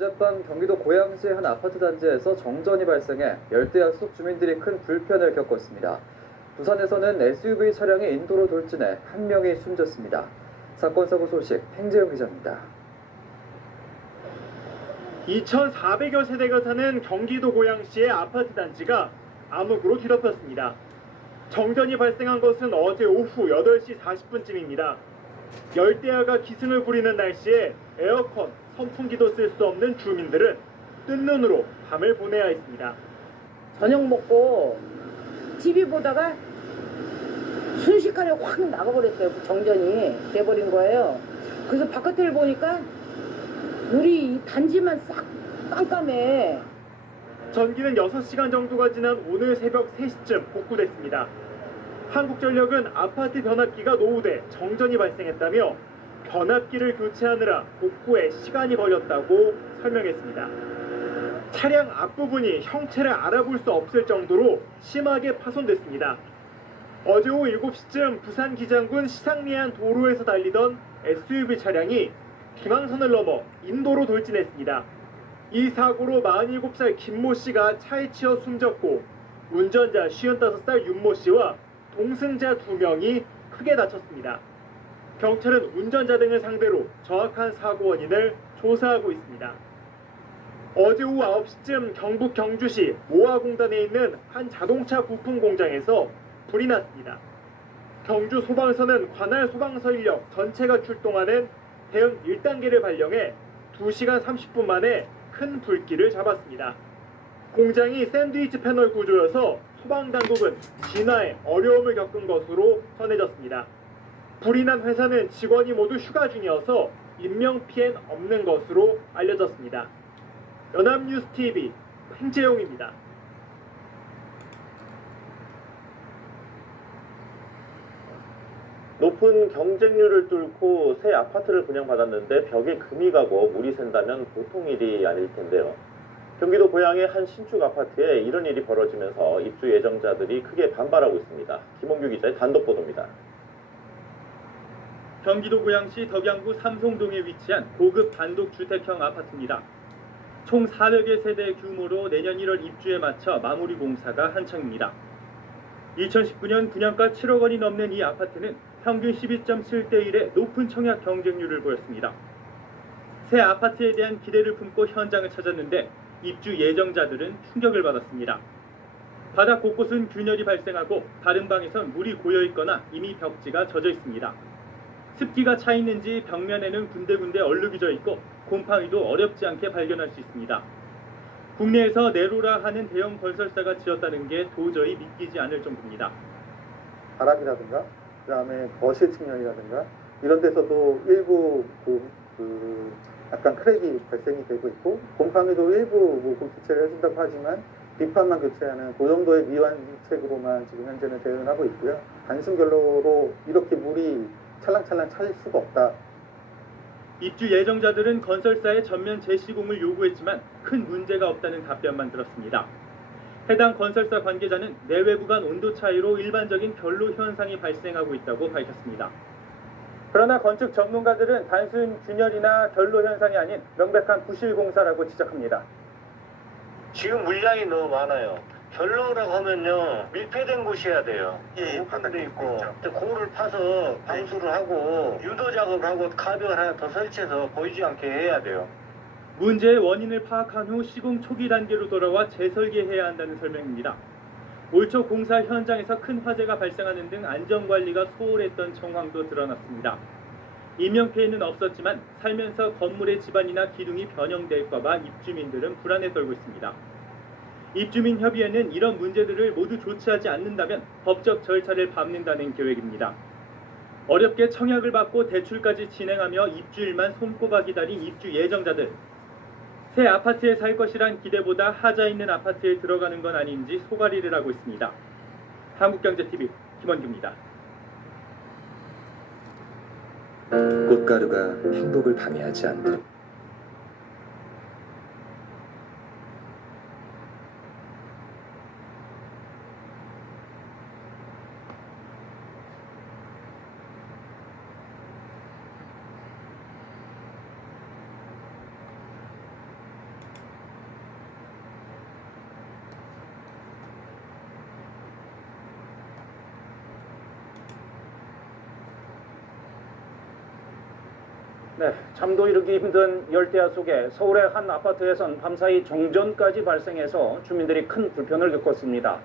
어젯밤 경기도 고양시의 한 아파트 단지에서 정전이 발생해 열대야 속 주민들이 큰 불편을 겪었습니다. 부산에서는 SUV 차량이 인도로 돌진해 한 명이 숨졌습니다. 사건 사고 소식 팽재용 기자입니다. 2,400여 세대가 사는 경기도 고양시의 아파트 단지가 암흑으로 뒤덮였습니다. 정전이 발생한 것은 어제 오후 8시 40분쯤입니다. 열대야가 기승을 부리는 날씨에 에어컨, 선풍기도 쓸 수 없는 주민들은 뜬 눈으로 밤을 보내야 했습니다. 저녁 먹고 TV 보다가 순식간에 확 나가버렸어요. 정전이 돼버린 거예요. 그래서 바깥을 보니까 우리 이 단지만 싹 깜깜해. 전기는 6시간 정도가 지난 오늘 새벽 3시쯤 복구됐습니다. 한국전력은 아파트 변압기가 노후돼 정전이 발생했다며 변압기를 교체하느라 복구에 시간이 걸렸다고 설명했습니다. 차량 앞부분이 형체를 알아볼 수 없을 정도로 심하게 파손됐습니다. 어제 오후 7시쯤 부산 기장군 시상리안 도로에서 달리던 SUV 차량이 중앙선을 넘어 인도로 돌진했습니다. 이 사고로 47살 김모 씨가 차에 치여 숨졌고 운전자 55살 윤모 씨와 동승자 2명이 크게 다쳤습니다. 경찰은 운전자 등을 상대로 정확한 사고 원인을 조사하고 있습니다. 어제 오후 9시쯤 경북 경주시 모아공단에 있는 한 자동차 부품 공장에서 불이 났습니다. 경주 소방서는 관할 소방서 인력 전체가 출동하는 대응 1단계를 발령해 2시간 30분 만에 큰 불길을 잡았습니다. 공장이 샌드위치 패널 구조여서 소방당국은 진화에 어려움을 겪은 것으로 전해졌습니다. 불이 난 회사는 직원이 모두 휴가 중이어서 인명피해는 없는 것으로 알려졌습니다. 연합뉴스TV 팽재용입니다. 높은 경쟁률을 뚫고 새 아파트를 분양받았는데 벽에 금이 가고 물이 샌다면 보통 일이 아닐 텐데요. 경기도 고양의 한 신축 아파트에 이런 일이 벌어지면서 입주 예정자들이 크게 반발하고 있습니다. 김홍규 기자의 단독 보도입니다. 경기도 고양시 덕양구 삼송동에 위치한 고급 단독주택형 아파트입니다. 총 400여 세대 규모로 내년 1월 입주에 맞춰 마무리 공사가 한창입니다. 2019년 분양가 7억 원이 넘는 이 아파트는 평균 12.7대 1의 높은 청약 경쟁률을 보였습니다. 새 아파트에 대한 기대를 품고 현장을 찾았는데 입주 예정자들은 충격을 받았습니다. 바닥 곳곳은 균열이 발생하고 다른 방에선 물이 고여있거나 이미 벽지가 젖어 있습니다. 습기가 차 있는지 벽면에는 군데군데 얼룩이 져 있고 곰팡이도 어렵지 않게 발견할 수 있습니다. 국내에서 네로라 하는 대형 건설사가 지었다는 게 도저히 믿기지 않을 정도입니다. 바람이라든가 그다음에 거실 측면이라든가 이런 데서도 일부 약간 크랙이 발생이 되고 있고 곰팡이도 일부 교체를 해준다고 하지만 뒷판만 교체하는 그 정도의 미완책으로만 지금 현재는 대응을 하고 있고요. 단순 결로로 이렇게 물이 찰랑찰랑 찰 수가 없다. 입주 예정자들은 건설사에 전면 재시공을 요구했지만 큰 문제가 없다는 답변만 들었습니다. 해당 건설사 관계자는 내외부 간 온도 차이로 일반적인 결로 현상이 발생하고 있다고 밝혔습니다. 그러나 건축 전문가들은 단순 균열이나 결로 현상이 아닌 명백한 부실 공사라고 지적합니다. 지금 물량이 너무 많아요. 결로라고 하면요, 밀폐된 곳이어야 돼요. 오픈돼 있고 고를 파서 방수를 하고 유도 작업을 하고 가벽을 하나 더 설치해서 보이지 않게 해야 돼요. 문제의 원인을 파악한 후 시공 초기 단계로 돌아와 재설계해야 한다는 설명입니다. 올 초 공사 현장에서 큰 화재가 발생하는 등 안전관리가 소홀했던 정황도 드러났습니다. 인명피해는 없었지만 살면서 건물의 지반이나 기둥이 변형될까 봐 입주민들은 불안에 떨고 있습니다. 입주민협의회는 이런 문제들을 모두 조치하지 않는다면 법적 절차를 밟는다는 계획입니다. 어렵게 청약을 받고 대출까지 진행하며 입주일만 손꼽아 기다린 입주 예정자들. 새 아파트에 살 것이란 기대보다 하자 있는 아파트에 들어가는 건 아닌지 소가리를 하고 있습니다. 한국경제TV 김원규입니다. 꽃가루가 행복을 방해하지 않도록 네, 잠도 이루기 힘든 열대야 속에 서울의 한 아파트에선 밤사이 정전까지 발생해서 주민들이 큰 불편을 겪었습니다.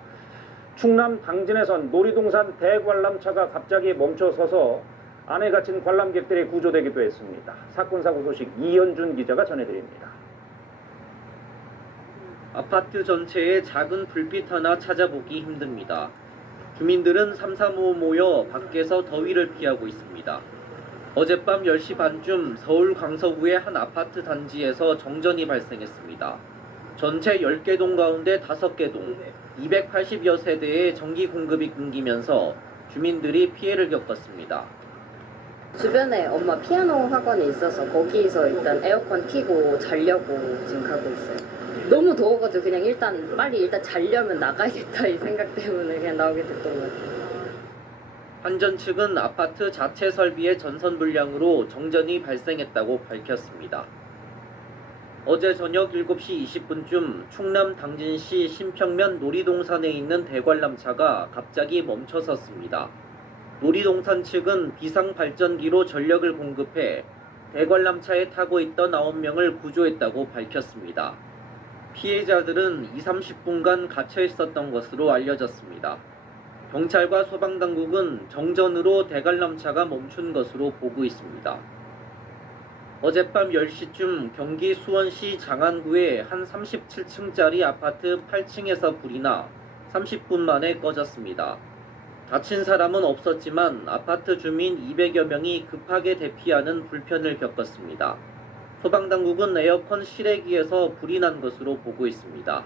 충남 당진에선 놀이동산 대관람차가 갑자기 멈춰서서 안에 갇힌 관람객들이 구조되기도 했습니다. 사건 사고 소식 이현준 기자가 전해드립니다. 아파트 전체에 작은 불빛 하나 찾아보기 힘듭니다. 주민들은 삼삼오오 모여 밖에서 더위를 피하고 있습니다. 어젯밤 10시 반쯤 서울 강서구의 한 아파트 단지에서 정전이 발생했습니다. 전체 10개 동 가운데 5개 동, 280여 세대의 전기 공급이 끊기면서 주민들이 피해를 겪었습니다. 주변에 엄마 피아노 학원이 있어서 거기서 일단 에어컨 켜고 자려고 지금 가고 있어요. 너무 더워가지고 그냥 빨리 자려면 나가야겠다 이 생각 때문에 그냥 나오게 됐던 것 같아요. 한전 측은 아파트 자체 설비의 전선 불량으로 정전이 발생했다고 밝혔습니다. 어제 저녁 7시 20분쯤 충남 당진시 신평면 놀이동산에 있는 대관람차가 갑자기 멈춰섰습니다. 놀이동산 측은 비상발전기로 전력을 공급해 대관람차에 타고 있던 9명을 구조했다고 밝혔습니다. 피해자들은 20-30분간 갇혀 있었던 것으로 알려졌습니다. 경찰과 소방당국은 정전으로 대관람차가 멈춘 것으로 보고 있습니다. 어젯밤 10시쯤 경기 수원시 장안구의 한 37층짜리 아파트 8층에서 불이 나 30분 만에 꺼졌습니다. 다친 사람은 없었지만 아파트 주민 200여 명이 급하게 대피하는 불편을 겪었습니다. 소방당국은 에어컨 실외기에서 불이 난 것으로 보고 있습니다.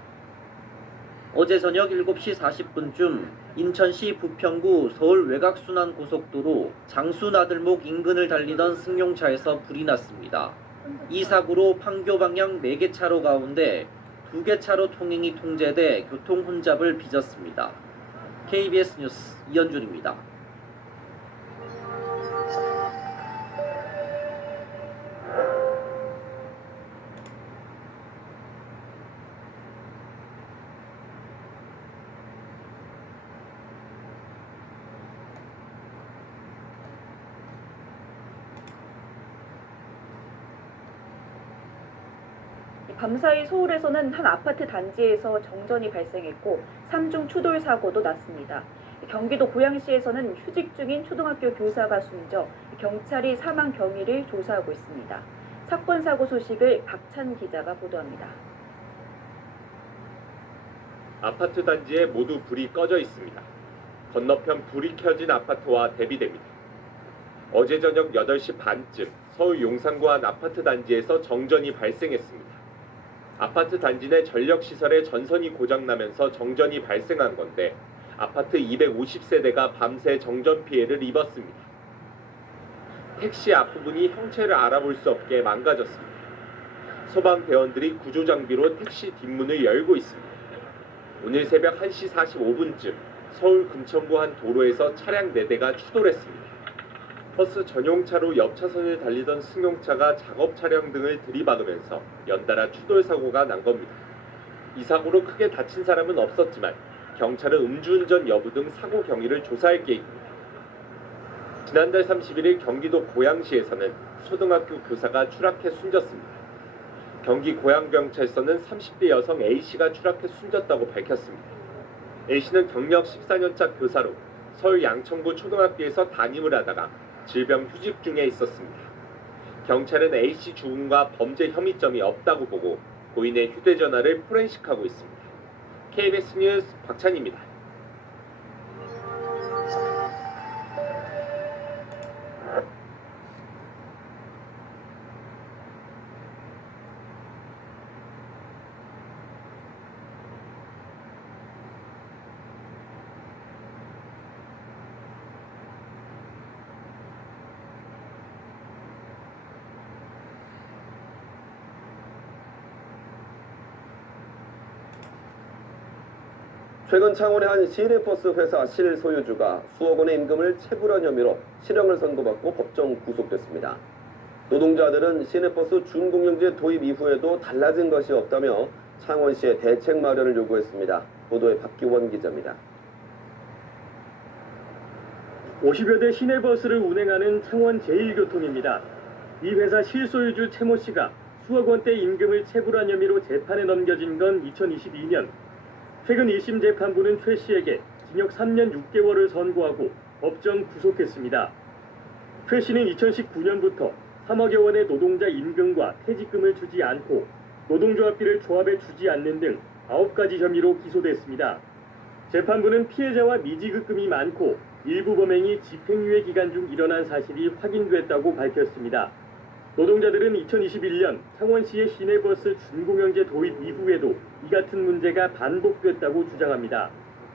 어제 저녁 7시 40분쯤 인천시 부평구 서울 외곽순환고속도로 장수나들목 인근을 달리던 승용차에서 불이 났습니다. 이 사고로 판교 방향 4개 차로 가운데 2개 차로 통행이 통제돼 교통 혼잡을 빚었습니다. KBS 뉴스 이현준입니다. 밤사이 서울에서는 한 아파트 단지에서 정전이 발생했고 3중 추돌 사고도 났습니다. 경기도 고양시에서는 휴직 중인 초등학교 교사가 숨져 경찰이 사망 경위를 조사하고 있습니다. 사건 사고 소식을 박찬 기자가 보도합니다. 아파트 단지에 모두 불이 꺼져 있습니다. 건너편 불이 켜진 아파트와 대비됩니다. 어제 저녁 8시 반쯤 서울 용산구 한 아파트 단지에서 정전이 발생했습니다. 아파트 단지 내 전력시설의 전선이 고장나면서 정전이 발생한 건데 아파트 250세대가 밤새 정전 피해를 입었습니다. 택시 앞부분이 형체를 알아볼 수 없게 망가졌습니다. 소방대원들이 구조장비로 택시 뒷문을 열고 있습니다. 오늘 새벽 1시 45분쯤 서울 금천구 한 도로에서 차량 4대가 추돌했습니다. 버스 전용차로 옆 차선을 달리던 승용차가 작업 차량 등을 들이박으면서 연달아 추돌 사고가 난 겁니다. 이 사고로 크게 다친 사람은 없었지만 경찰은 음주운전 여부 등 사고 경위를 조사할 계획입니다. 지난달 31일 경기도 고양시에서는 초등학교 교사가 추락해 숨졌습니다. 경기 고양경찰서는 30대 여성 A씨가 추락해 숨졌다고 밝혔습니다. A씨는 경력 14년차 교사로 서울 양천구 초등학교에서 담임을 하다가 질병 휴직 중에 있었습니다. 경찰은 A씨 죽음과 범죄 혐의점이 없다고 보고 고인의 휴대전화를 포렌식하고 있습니다. KBS 뉴스 박찬입니다. 최근 창원의 한 시내버스 회사 실소유주가 수억 원의 임금을 체불한 혐의로 실형을 선고받고 법정 구속됐습니다. 노동자들은 시내버스 준공영제 도입 이후에도 달라진 것이 없다며 창원시의 대책 마련을 요구했습니다. 보도에 박기원 기자입니다. 50여 대 시내버스를 운행하는 창원 제1교통입니다. 이 회사 실소유주 최모 씨가 수억 원대 임금을 체불한 혐의로 재판에 넘겨진 건 2022년. 최근 1심 재판부는 최 씨에게 징역 3년 6개월을 선고하고 법정 구속했습니다. 최 씨는 2019년부터 3억여 원의 노동자 임금과 퇴직금을 주지 않고 노동조합비를 조합에 주지 않는 등 9가지 혐의로 기소됐습니다. 재판부는 피해자와 미지급금이 많고 일부 범행이 집행유예 기간 중 일어난 사실이 확인됐다고 밝혔습니다. 노동자들은 2021년 창원시의 시내버스 준공영제 도입 이후에도 이 같은 문제가 반복됐다고 주장합니다.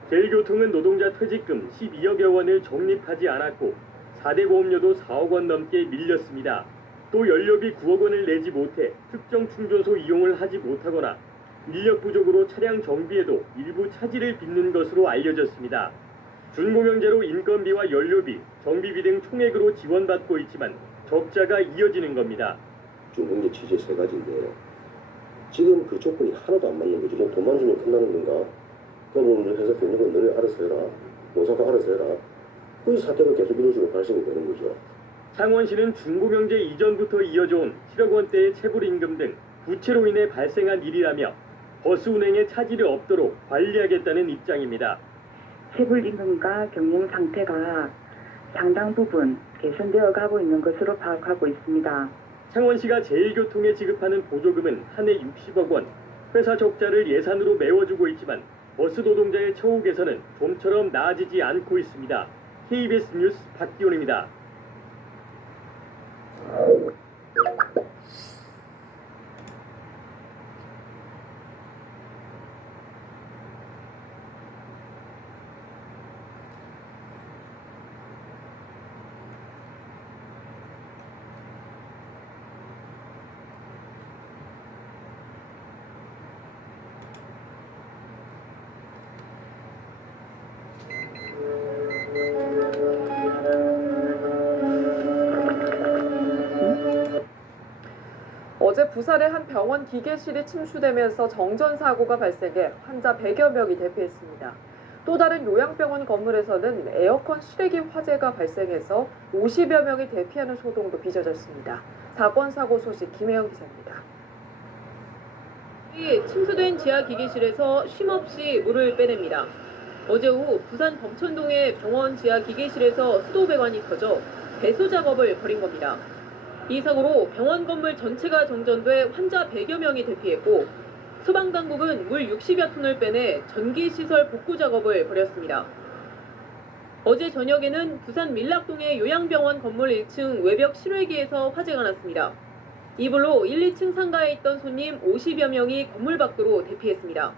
제일교통은 노동자 퇴직금 12억여 원을 적립하지 않았고 4대 보험료도 4억 원 넘게 밀렸습니다. 또 연료비 9억 원을 내지 못해 특정 충전소 이용을 하지 못하거나 인력 부족으로 차량 정비에도 일부 차질을 빚는 것으로 알려졌습니다. 준공영제로 인건비와 연료비, 정비비 등 총액으로 지원받고 있지만 적자가 이어지는 겁니다. 준공제 취지 3가지인데 지금 그 조건이 하나도 안 맞는 거죠. 그냥 돈만 주면 끝나는 건가? 그러면 회사 경영은 너네 알아서 해라. 노사가 알아서 해라. 그 사태가 계속 이런 식으로 발생이 되는 거죠. 창원시는 준공영제 이전부터 이어져온 7억 원대의 체불임금 등 부채로 인해 발생한 일이라며 버스 운행에 차질이 없도록 관리하겠다는 입장입니다. 체불임금과 경영 상태가 상당 부분 개선되어 가고 있는 것으로 파악하고 있습니다. 창원시가 제일교통에 지급하는 보조금은 한 해 60억 원, 회사 적자를 예산으로 메워주고 있지만 버스 노동자의 처우 개선은 좀처럼 나아지지 않고 있습니다. KBS 뉴스 박기훈입니다. 어제 부산의 한 병원 기계실이 침수되면서 정전사고가 발생해 환자 100여 명이 대피했습니다. 또 다른 요양병원 건물에서는 에어컨 실외기 화재가 발생해서 50여 명이 대피하는 소동도 빚어졌습니다. 사건 사고 소식 김혜영 기자입니다. 침수된 지하 기계실에서 쉼없이 물을 빼냅니다. 어제 오후 부산 범천동의 병원 지하 기계실에서 수도 배관이 터져 배수 작업을 벌인 겁니다. 이 사고로 병원 건물 전체가 정전돼 환자 100여 명이 대피했고 소방당국은 물 60여 톤을 빼내 전기시설 복구 작업을 벌였습니다. 어제 저녁에는 부산 밀락동의 요양병원 건물 1층 외벽 실외기에서 화재가 났습니다. 이 불로 1, 2층 상가에 있던 손님 50여 명이 건물 밖으로 대피했습니다.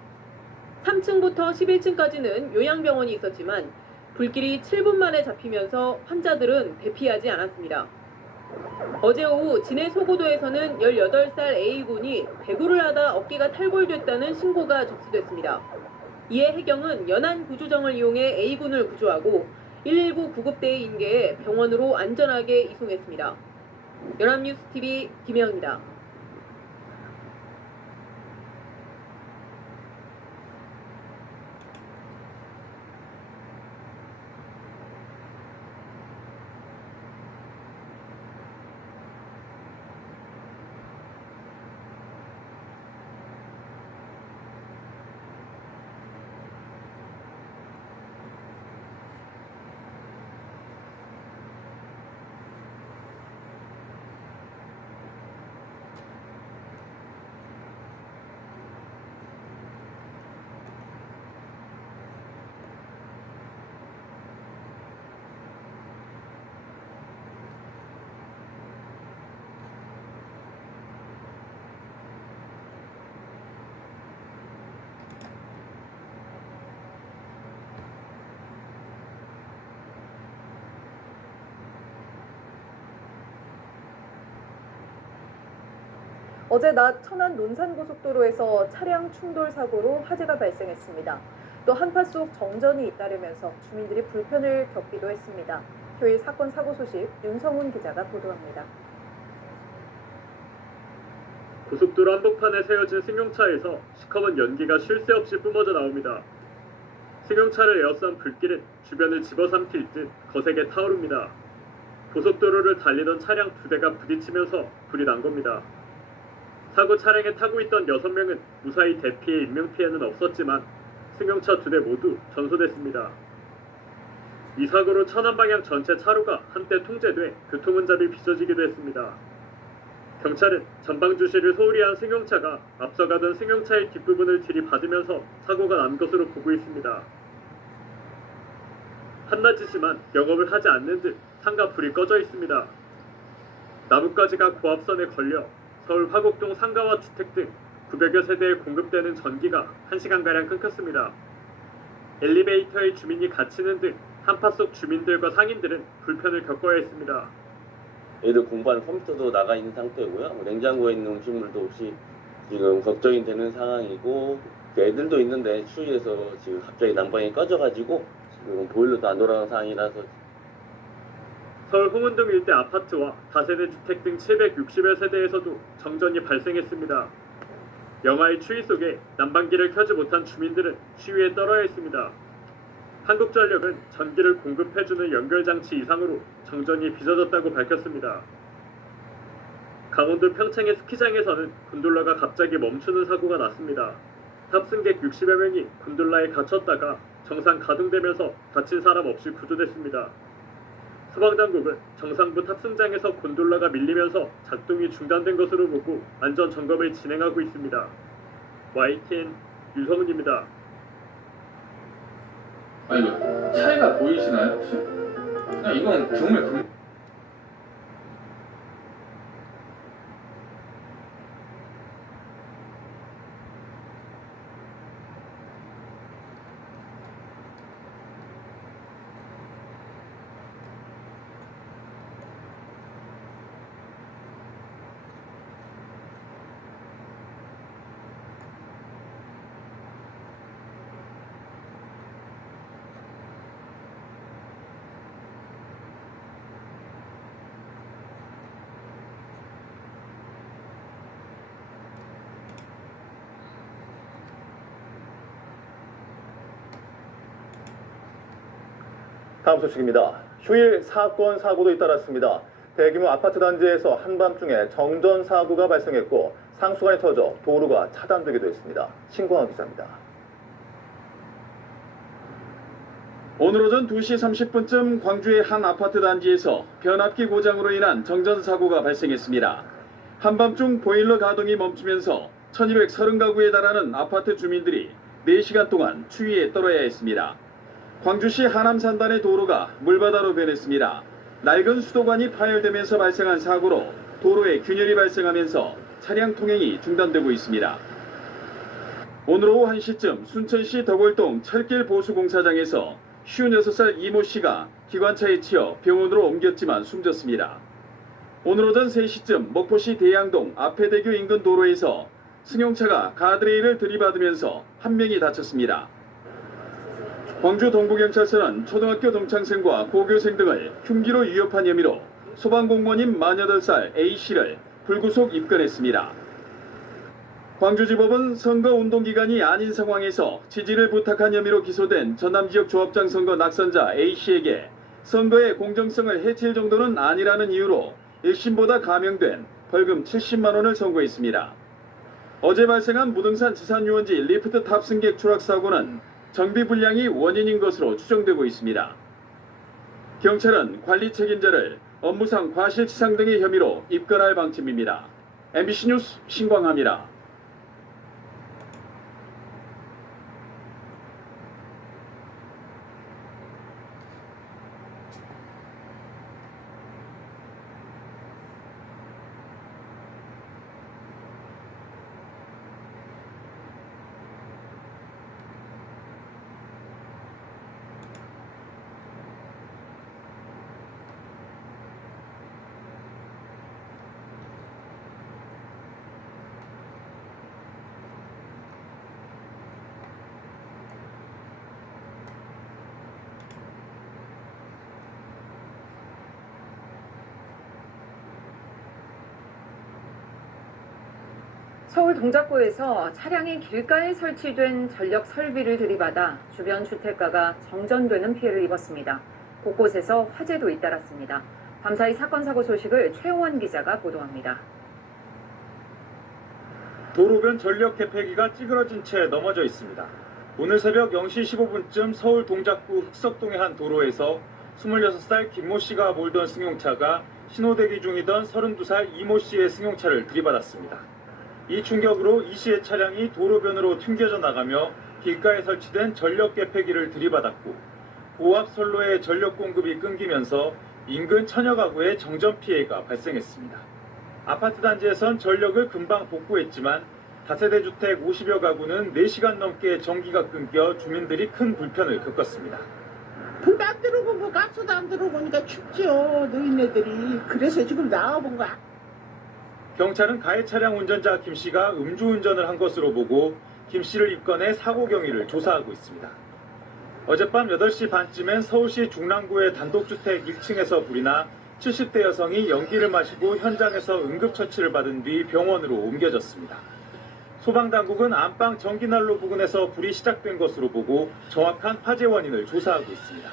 3층부터 11층까지는 요양병원이 있었지만 불길이 7분 만에 잡히면서 환자들은 대피하지 않았습니다. 어제 오후 진해 소고도에서는 18살 A군이 배구를 하다 어깨가 탈골됐다는 신고가 접수됐습니다. 이에 해경은 연안 구조정을 이용해 A군을 구조하고 119 구급대에 인계해 병원으로 안전하게 이송했습니다. 연합뉴스TV 김혜영입니다. 어제 낮 천안 논산고속도로에서 차량 충돌 사고로 화재가 발생했습니다. 또 한파 속 정전이 잇따르면서 주민들이 불편을 겪기도 했습니다. 휴일 사건 사고 소식 윤성훈 기자가 보도합니다. 고속도로 한복판에 세워진 승용차에서 시커먼 연기가 쉴 새 없이 뿜어져 나옵니다. 승용차를 에워싼 불길은 주변을 집어삼킬 듯 거세게 타오릅니다. 고속도로를 달리던 차량 2대가 부딪히면서 불이 난 겁니다. 사고 차량에 타고 있던 6명은 무사히 대피해 인명피해는 없었지만 승용차 2대 모두 전소됐습니다. 이 사고로 천안방향 전체 차로가 한때 통제돼 교통혼잡이 빚어지기도 했습니다. 경찰은 전방주시를 소홀히 한 승용차가 앞서가던 승용차의 뒷부분을 들이받으면서 사고가 난 것으로 보고 있습니다. 한낮이지만 영업을 하지 않는 듯 상가 불이 꺼져 있습니다. 나뭇가지가 고압선에 걸려 서울 화곡동 상가와 주택 등 900여 세대에 공급되는 전기가 1시간가량 끊겼습니다. 엘리베이터에 주민이 갇히는 등 한파 속 주민들과 상인들은 불편을 겪어야 했습니다. 애들 공부하는 컴퓨터도 나가 있는 상태고요. 냉장고에 있는 음식물도 혹시 지금 걱정이 되는 상황이고, 애들도 있는데 추위에서 지금 갑자기 난방이 꺼져가지고 지금 보일러도 안 돌아가는 상황이라서. 서울 홍은동 일대 아파트와 다세대 주택 등 760여 세대에서도 정전이 발생했습니다. 영하의 추위 속에 난방기를 켜지 못한 주민들은 추위에 떨어야 했습니다. 한국전력은 전기를 공급해주는 연결장치 이상으로 정전이 빚어졌다고 밝혔습니다. 강원도 평창의 스키장에서는 곤돌라가 갑자기 멈추는 사고가 났습니다. 탑승객 60여 명이 곤돌라에 갇혔다가 정상 가동되면서 다친 사람 없이 구조됐습니다. 소방당국은 정상부 탑승장에서 곤돌라가 밀리면서 작동이 중단된 것으로 보고 안전 점검을 진행하고 있습니다. YTN 유성훈입니다. 아니 이거 차이가 보이시나요 혹시? 그냥 이건 정말 다음 소식입니다. 휴일 사건 사고도 잇따랐습니다. 대규모 아파트 단지에서 한밤중에 정전 사고가 발생했고 상수관이 터져 도로가 차단되기도 했습니다. 신광환 기자입니다. 오늘 오전 2시 30분쯤 광주의 한 아파트 단지에서 변압기 고장으로 인한 정전 사고가 발생했습니다. 한밤중 보일러 가동이 멈추면서 1230가구에 달하는 아파트 주민들이 4시간 동안 추위에 떨어야 했습니다. 광주시 하남 산단의 도로가 물바다로 변했습니다. 낡은 수도관이 파열되면서 발생한 사고로 도로에 균열이 발생하면서 차량 통행이 중단되고 있습니다. 오늘 오후 1시쯤 순천시 덕월동 철길 보수공사장에서 56살 이모 씨가 기관차에 치여 병원으로 옮겼지만 숨졌습니다. 오늘 오전 3시쯤 목포시 대양동 아패대교 인근 도로에서 승용차가 가드레일을 들이받으면서 한 명이 다쳤습니다. 광주 동부경찰서는 초등학교 동창생과 고교생 등을 흉기로 위협한 혐의로 소방공무원인 48살 A씨를 불구속 입건했습니다. 광주지법은 선거운동기간이 아닌 상황에서 지지를 부탁한 혐의로 기소된 전남지역 조합장 선거 낙선자 A씨에게 선거의 공정성을 해칠 정도는 아니라는 이유로 1심보다 감형된 벌금 70만 원을 선고했습니다. 어제 발생한 무등산 지산유원지 리프트 탑승객 추락 사고는 정비 불량이 원인인 것으로 추정되고 있습니다. 경찰은 관리 책임자를 업무상 과실치상 등의 혐의로 입건할 방침입니다. MBC 뉴스 신광하입니다. 서울 동작구에서 차량이 길가에 설치된 전력 설비를 들이받아 주변 주택가가 정전되는 피해를 입었습니다. 곳곳에서 화재도 잇따랐습니다. 밤사이 사건 사고 소식을 최홍원 기자가 보도합니다. 도로변 전력 개폐기가 찌그러진 채 넘어져 있습니다. 오늘 새벽 0시 15분쯤 서울 동작구 흑석동의 한 도로에서 26살 김모 씨가 몰던 승용차가 신호대기 중이던 32살 이모 씨의 승용차를 들이받았습니다. 이 충격으로 이 씨의 차량이 도로변으로 튕겨져 나가며 길가에 설치된 전력 개폐기를 들이받았고 고압 선로의 전력 공급이 끊기면서 인근 천여 가구에 정전 피해가 발생했습니다. 아파트 단지에선 전력을 금방 복구했지만 다세대 주택 50여 가구는 4시간 넘게 전기가 끊겨 주민들이 큰 불편을 겪었습니다. 불도 안 들어오고 뭐 가스도 안 들어오니까 춥죠, 노인네들이. 그래서 지금 나와본 거야. 경찰은 가해 차량 운전자 김 씨가 음주운전을 한 것으로 보고 김 씨를 입건해 사고 경위를 조사하고 있습니다. 어젯밤 8시 반쯤엔 서울시 중랑구의 단독주택 1층에서 불이 나 70대 여성이 연기를 마시고 현장에서 응급처치를 받은 뒤 병원으로 옮겨졌습니다. 소방당국은 안방 전기난로 부근에서 불이 시작된 것으로 보고 정확한 화재 원인을 조사하고 있습니다.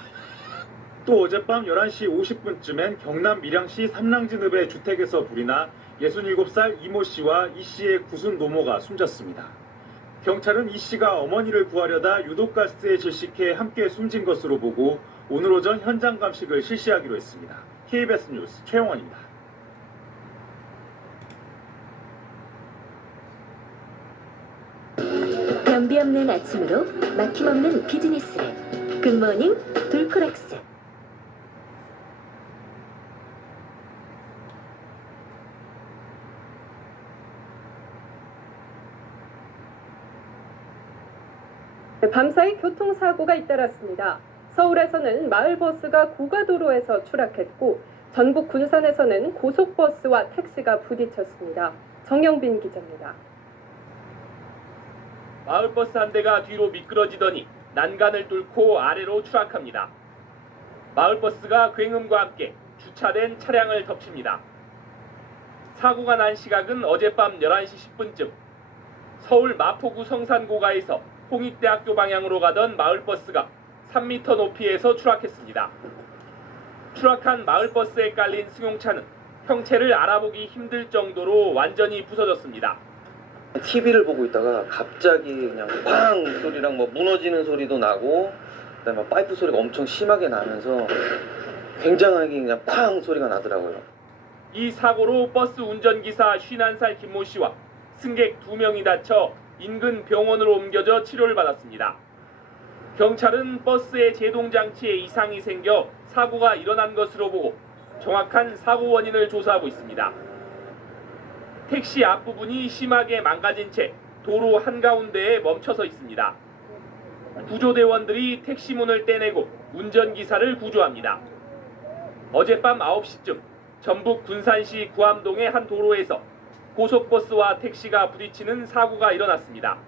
또 어젯밤 11시 50분쯤엔 경남 밀양시 삼랑진읍의 주택에서 불이 나 67살 이모 씨와 이 씨의 구순 노모가 숨졌습니다. 경찰은 이 씨가 어머니를 구하려다 유독가스에 질식해 함께 숨진 것으로 보고 오늘 오전 현장 감식을 실시하기로 했습니다. KBS 뉴스 최영원입니다. 변비 없는 아침으로 막힘없는 비즈니스를 굿모닝 돌코렉스. 밤사이 교통사고가 잇따랐습니다. 서울에서는 마을버스가 고가도로에서 추락했고 전북 군산에서는 고속버스와 택시가 부딪혔습니다. 정영빈 기자입니다. 마을버스 한 대가 뒤로 미끄러지더니 난간을 뚫고 아래로 추락합니다. 마을버스가 굉음과 함께 주차된 차량을 덮칩니다. 사고가 난 시각은 어젯밤 11시 10분쯤 서울 마포구 성산고가에서 홍익대학교 방향으로 가던 마을버스가 3m 높이에서 추락했습니다. 추락한 마을버스에 깔린 승용차는 형체를 알아보기 힘들 정도로 완전히 부서졌습니다. TV를 보고 있다가 갑자기 그냥 꽝 소리랑 뭐 무너지는 소리도 나고 그다음에 파이프 소리가 엄청 심하게 나면서 굉장하게 그냥 쾅 소리가 나더라고요. 이 사고로 버스 운전기사 51살 김모 씨와 승객 2명이 다쳐 인근 병원으로 옮겨져 치료를 받았습니다. 경찰은 버스의 제동장치에 이상이 생겨 사고가 일어난 것으로 보고 정확한 사고 원인을 조사하고 있습니다. 택시 앞부분이 심하게 망가진 채 도로 한가운데에 멈춰서 있습니다. 구조대원들이 택시 문을 떼내고 운전기사를 구조합니다. 어젯밤 9시쯤 전북 군산시 구암동의 한 도로에서 고속버스와 택시가 부딪히는 사고가 일어났습니다.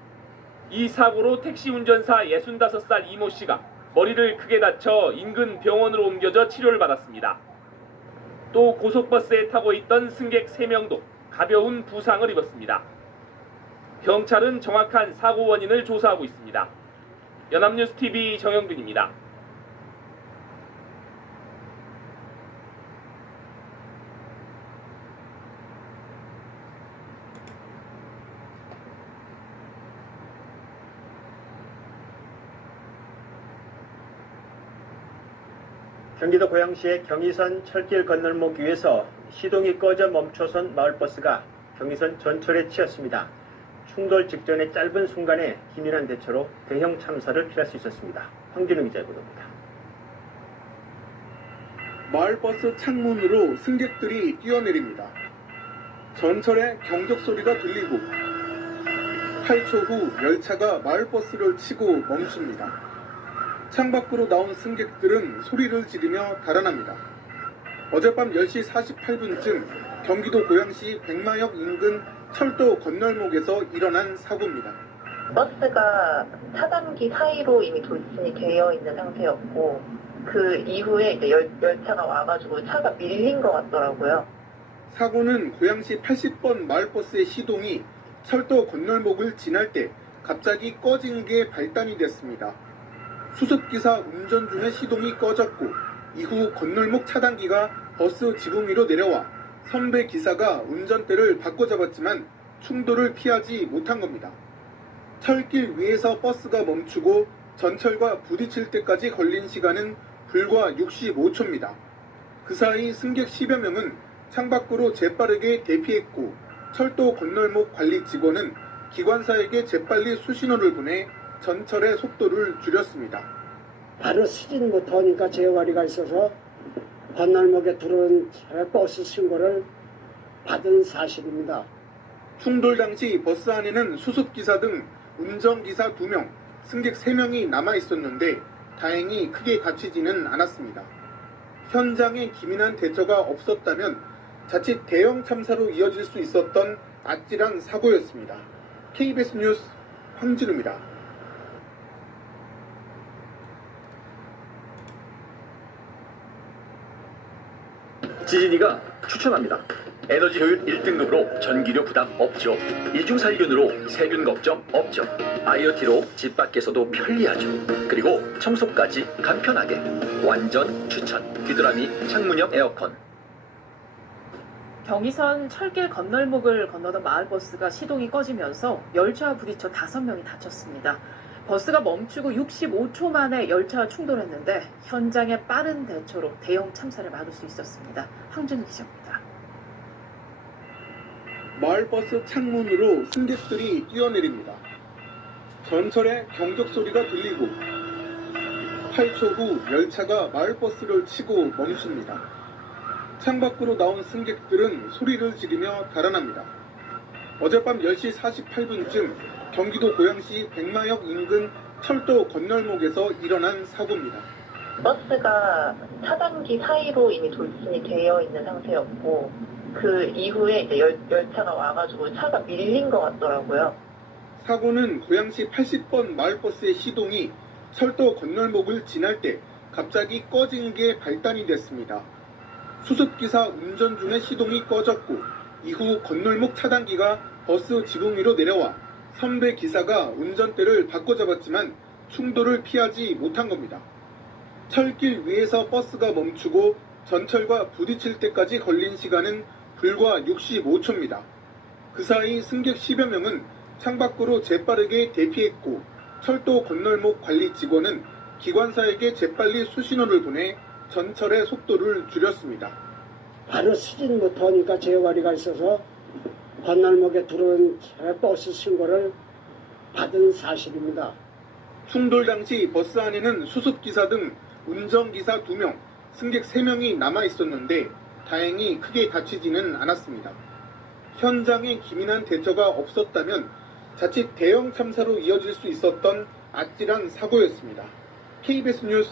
이 사고로 택시 운전사 65살 이모 씨가 머리를 크게 다쳐 인근 병원으로 옮겨져 치료를 받았습니다. 또 고속버스에 타고 있던 승객 3명도 가벼운 부상을 입었습니다. 경찰은 정확한 사고 원인을 조사하고 있습니다. 연합뉴스TV 정영빈입니다. 경기도 고양시의 경의선 철길 건널목 위에서 시동이 꺼져 멈춰선 마을버스가 경의선 전철에 치였습니다. 충돌 직전의 짧은 순간에 기민한 대처로 대형 참사를 피할 수 있었습니다. 황진우 기자의 보도입니다. 마을버스 창문으로 승객들이 뛰어내립니다. 전철의 경적 소리가 들리고 8초 후 열차가 마을버스를 치고 멈춥니다. 창밖으로 나온 승객들은 소리를 지르며 달아납니다. 어젯밤 10시 48분쯤 경기도 고양시 백마역 인근 철도 건널목에서 일어난 사고입니다. 버스가 차단기 사이로 이미 돌진이 되어 있는 상태였고 그 이후에 이제 열차가 와가지고 차가 밀린 것 같더라고요. 사고는 고양시 80번 마을버스의 시동이 철도 건널목을 지날 때 갑자기 꺼진 게 발단이 됐습니다. 수습기사 운전 중에 시동이 꺼졌고 이후 건널목 차단기가 버스 지붕 위로 내려와 선배 기사가 운전대를 바꿔잡았지만 충돌을 피하지 못한 겁니다. 철길 위에서 버스가 멈추고 전철과 부딪힐 때까지 걸린 시간은 불과 65초입니다. 그 사이 승객 10여 명은 창밖으로 재빠르게 대피했고 철도 건널목 관리 직원은 기관사에게 재빨리 수신호를 보내 전철의 속도를 줄였습니다. 바로 쓰진 못하니까 제어가리가 있어서 건널목에 들어온 버스 신고를 받은 사실입니다. 충돌 당시 버스 안에는 수습기사 등 운전기사 2명, 승객 3명이 남아있었는데 다행히 크게 다치지는 않았습니다. 현장에 기민한 대처가 없었다면 자칫 대형 참사로 이어질 수 있었던 아찔한 사고였습니다. KBS 뉴스 황진우입니다. 지진이가 추천합니다. 에너지 효율 1등급으로 전기료 부담 없죠. 이중살균으로 세균 걱정 없죠. IoT로 집 밖에서도 편리하죠. 그리고 청소까지 간편하게. 완전 추천. 귀뚜라미 창문형 에어컨. 경의선 철길 건널목을 건너던 마을버스가 시동이 꺼지면서 열차와 부딪혀 5명이 다쳤습니다. 버스가 멈추고 65초 만에 열차와 충돌했는데 현장의 빠른 대처로 대형 참사를 막을 수 있었습니다. 황준우 기자입니다. 마을버스 창문으로 승객들이 뛰어내립니다. 전철의 경적 소리가 들리고 8초 후 열차가 마을버스를 치고 멈춥니다. 창밖으로 나온 승객들은 소리를 지르며 달아납니다. 어젯밤 10시 48분쯤 경기도 고양시 백마역 인근 철도 건널목에서 일어난 사고입니다. 버스가 차단기 사이로 이미 돌진이 되어 있는 상태였고 그 이후에 이제 열차가 와가지고 차가 밀린 것 같더라고요. 사고는 고양시 80번 마을버스의 시동이 철도 건널목을 지날 때 갑자기 꺼진 게 발단이 됐습니다. 수습기사 운전 중에 시동이 꺼졌고 이후 건널목 차단기가 버스 지붕 위로 내려와 선배 기사가 운전대를 바꿔잡았지만 충돌을 피하지 못한 겁니다. 철길 위에서 버스가 멈추고 전철과 부딪힐 때까지 걸린 시간은 불과 65초입니다. 그 사이 승객 10여 명은 창밖으로 재빠르게 대피했고 철도 건널목 관리 직원은 기관사에게 재빨리 수신호를 보내 전철의 속도를 줄였습니다. 바로 쓰진 못하니까 제어가리가 있어서 건널목에 들어온 버스 신고를 받은 사실입니다. 충돌 당시 버스 안에는 수습기사 등 운전기사 2명, 승객 3명이 남아있었는데 다행히 크게 다치지는 않았습니다. 현장에 기민한 대처가 없었다면 자칫 대형 참사로 이어질 수 있었던 아찔한 사고였습니다. KBS 뉴스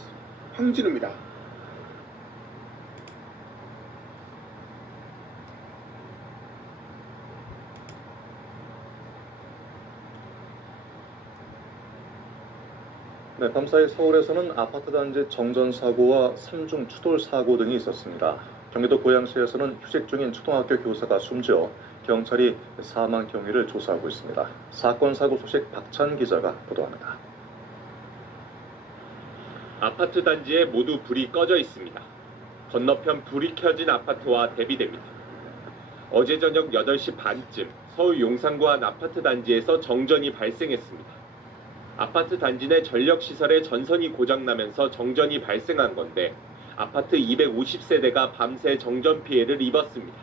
황진우입니다. 네, 밤사이 서울에서는 아파트 단지 정전 사고와 3중 추돌 사고 등이 있었습니다. 경기도 고양시에서는 휴직 중인 초등학교 교사가 숨져 경찰이 사망 경위를 조사하고 있습니다. 사건 사고 소식 박찬 기자가 보도합니다. 아파트 단지에 모두 불이 꺼져 있습니다. 건너편 불이 켜진 아파트와 대비됩니다. 어제 저녁 8시 반쯤 서울 용산구 한 아파트 단지에서 정전이 발생했습니다. 아파트 단지 내 전력시설의 전선이 고장나면서 정전이 발생한 건데 아파트 250세대가 밤새 정전 피해를 입었습니다.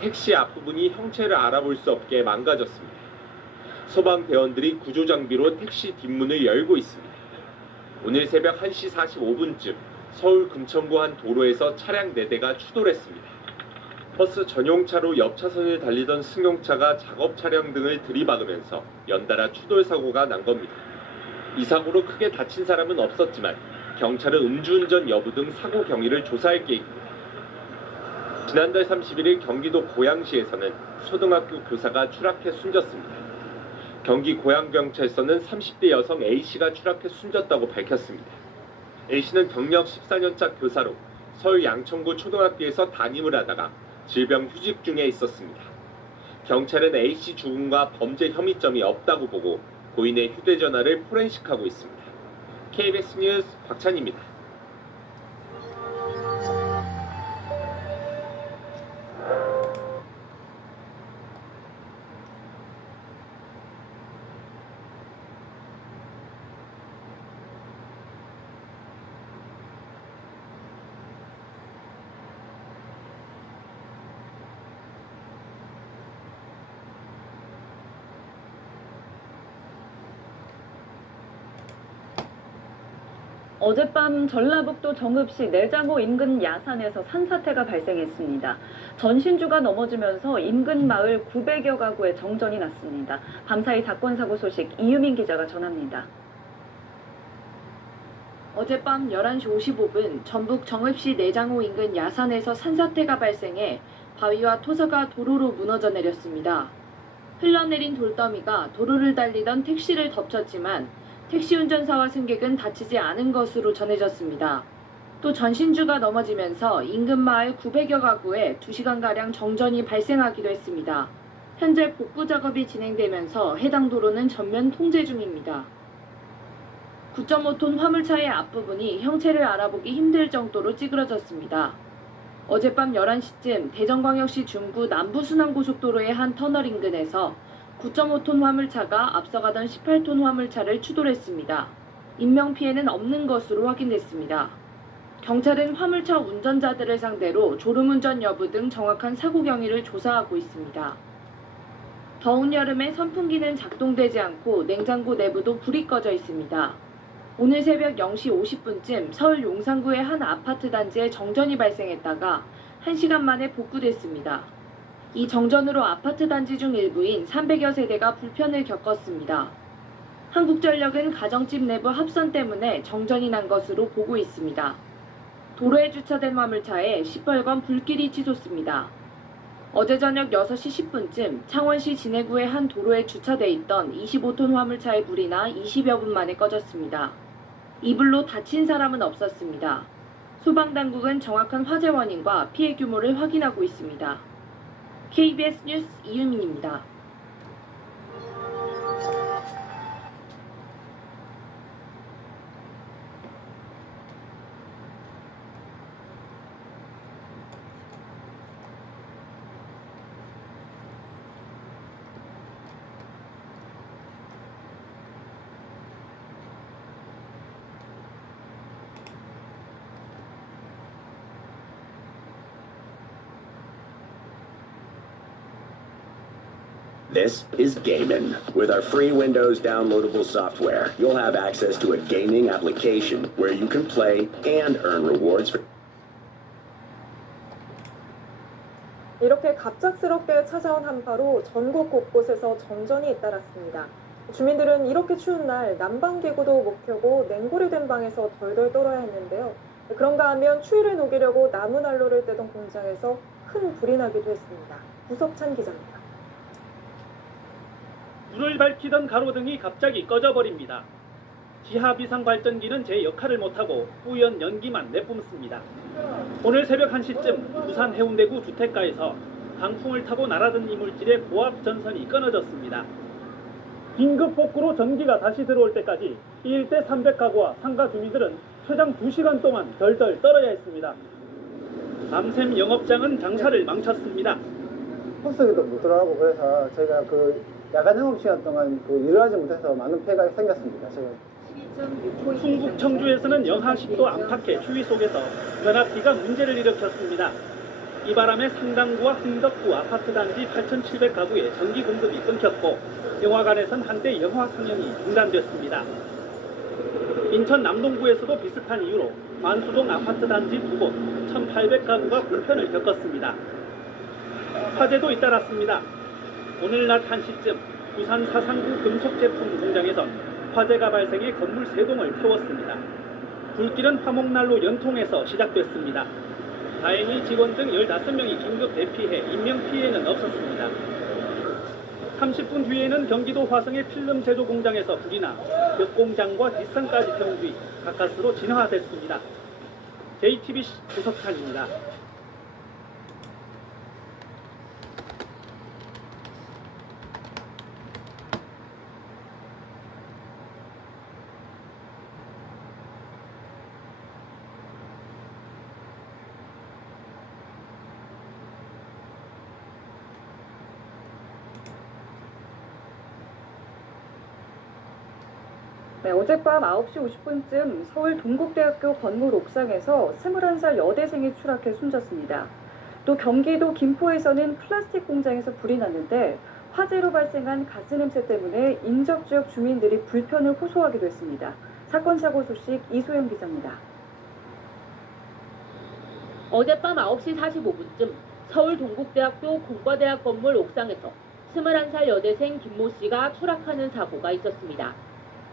택시 앞부분이 형체를 알아볼 수 없게 망가졌습니다. 소방대원들이 구조장비로 택시 뒷문을 열고 있습니다. 오늘 새벽 1시 45분쯤 서울 금천구 한 도로에서 차량 4대가 추돌했습니다. 버스 전용차로 옆 차선을 달리던 승용차가 작업 차량 등을 들이박으면서 연달아 추돌 사고가 난 겁니다. 이 사고로 크게 다친 사람은 없었지만 경찰은 음주운전 여부 등 사고 경위를 조사할 계획입니다. 지난달 31일 경기도 고양시에서는 초등학교 교사가 추락해 숨졌습니다. 경기 고양경찰서는 30대 여성 A씨가 추락해 숨졌다고 밝혔습니다. A씨는 경력 14년차 교사로 서울 양천구 초등학교에서 담임을 하다가 질병 휴직 중에 있었습니다. 경찰은 A씨 죽음과 범죄 혐의점이 없다고 보고 고인의 휴대전화를 포렌식하고 있습니다. KBS 뉴스 박찬희입니다. 어젯밤 전라북도 정읍시 내장호 인근 야산에서 산사태가 발생했습니다. 전신주가 넘어지면서 인근 마을 900여 가구에 정전이 났습니다. 밤사이 사건 사고 소식 이유민 기자가 전합니다. 어젯밤 11시 55분 전북 정읍시 내장호 인근 야산에서 산사태가 발생해 바위와 토사가 도로로 무너져 내렸습니다. 흘러내린 돌더미가 도로를 달리던 택시를 덮쳤지만 택시 운전사와 승객은 다치지 않은 것으로 전해졌습니다. 또 전신주가 넘어지면서 인근 마을 900여 가구에 2시간가량 정전이 발생하기도 했습니다. 현재 복구 작업이 진행되면서 해당 도로는 전면 통제 중입니다. 9.5톤 화물차의 앞부분이 형체를 알아보기 힘들 정도로 찌그러졌습니다. 어젯밤 11시쯤 대전광역시 중구 남부순환고속도로의 한 터널 인근에서 9.5톤 화물차가 앞서가던 18톤 화물차를 추돌했습니다. 인명피해는 없는 것으로 확인됐습니다. 경찰은 화물차 운전자들을 상대로 졸음운전 여부 등 정확한 사고 경위를 조사하고 있습니다. 더운 여름에 선풍기는 작동되지 않고 냉장고 내부도 불이 꺼져 있습니다. 오늘 새벽 0시 50분쯤 서울 용산구의 한 아파트 단지에 정전이 발생했다가 1시간 만에 복구됐습니다. 이 정전으로 아파트 단지 중 일부인 300여 세대가 불편을 겪었습니다. 한국전력은 가정집 내부 합선 때문에 정전이 난 것으로 보고 있습니다. 도로에 주차된 화물차에 시뻘건 불길이 치솟습니다. 어제 저녁 6시 10분쯤 창원시 진해구의 한 도로에 주차돼 있던 25톤 화물차의 불이 나 20여 분 만에 꺼졌습니다. 이 불로 다친 사람은 없었습니다. 소방당국은 정확한 화재 원인과 피해 규모를 확인하고 있습니다. KBS 뉴스 이유민입니다. This is Gaimin. With our free Windows downloadable software, you'll have access to a gaming application where you can play and earn rewards for. 이렇게 갑작스럽게 찾아온 한파로 전국 곳곳에서 정전이 잇따랐습니다. 주민들은 이렇게 추운 날 난방기구도 못 켜고 냉골이 된 방에서 덜덜 떨어야 했는데요. 그런가 하면 추위를 녹이려고 나무난로를 떼던 공장에서 큰 불이 나기도 했습니다. 구석찬 기자입니다. 불을 밝히던 가로등이 갑자기 꺼져버립니다. 지하 비상발전기는 제 역할을 못하고 뿌연 연기만 내뿜습니다. 오늘 새벽 1시쯤 부산 해운대구 주택가에서 강풍을 타고 날아든 이물질의 고압 전선이 끊어졌습니다. 긴급 복구로 전기가 다시 들어올 때까지 이 일대 300가구와 상가 주민들은 최장 2시간 동안 덜덜 떨어야 했습니다. 밤샘 영업장은 장사를 망쳤습니다. 호스기도 못 들어가고 그래서 저희가 야간 영업 시간 동안 일을 하지 못해서 많은 피해가 생겼습니다. 지금. 충북 청주에서는 영하 10도 안팎의 추위 속에서 변압기가 문제를 일으켰습니다. 이 바람에 상당구와 흥덕구 아파트 단지 8,700가구에 전기 공급이 끊겼고 영화관에선 한때 영화 상영이 중단됐습니다. 인천 남동구에서도 비슷한 이유로 만수동 아파트 단지 2곳 1,800가구가 불편을 겪었습니다. 화재도 잇따랐습니다. 오늘 낮 1시쯤 부산 사상구 금속제품 공장에선 화재가 발생해 건물 3동을 태웠습니다. 불길은 화목난로 연통에서 시작됐습니다. 다행히 직원 등 15명이 긴급 대피해 인명피해는 없었습니다. 30분 뒤에는 경기도 화성의 필름 제조 공장에서 불이 나 벽공장과 뒷산까지 태운 뒤 가까스로 진화됐습니다. JTBC 구석찬입니다. 네, 어젯밤 9시 50분쯤 서울 동국대학교 건물 옥상에서 21살 여대생이 추락해 숨졌습니다. 또 경기도 김포에서는 플라스틱 공장에서 불이 났는데 화재로 발생한 가스 냄새 때문에 인접 지역 주민들이 불편을 호소하기도 했습니다. 사건 사고 소식 이소영 기자입니다. 어젯밤 9시 45분쯤 서울 동국대학교 공과대학 건물 옥상에서 21살 여대생 김모 씨가 추락하는 사고가 있었습니다.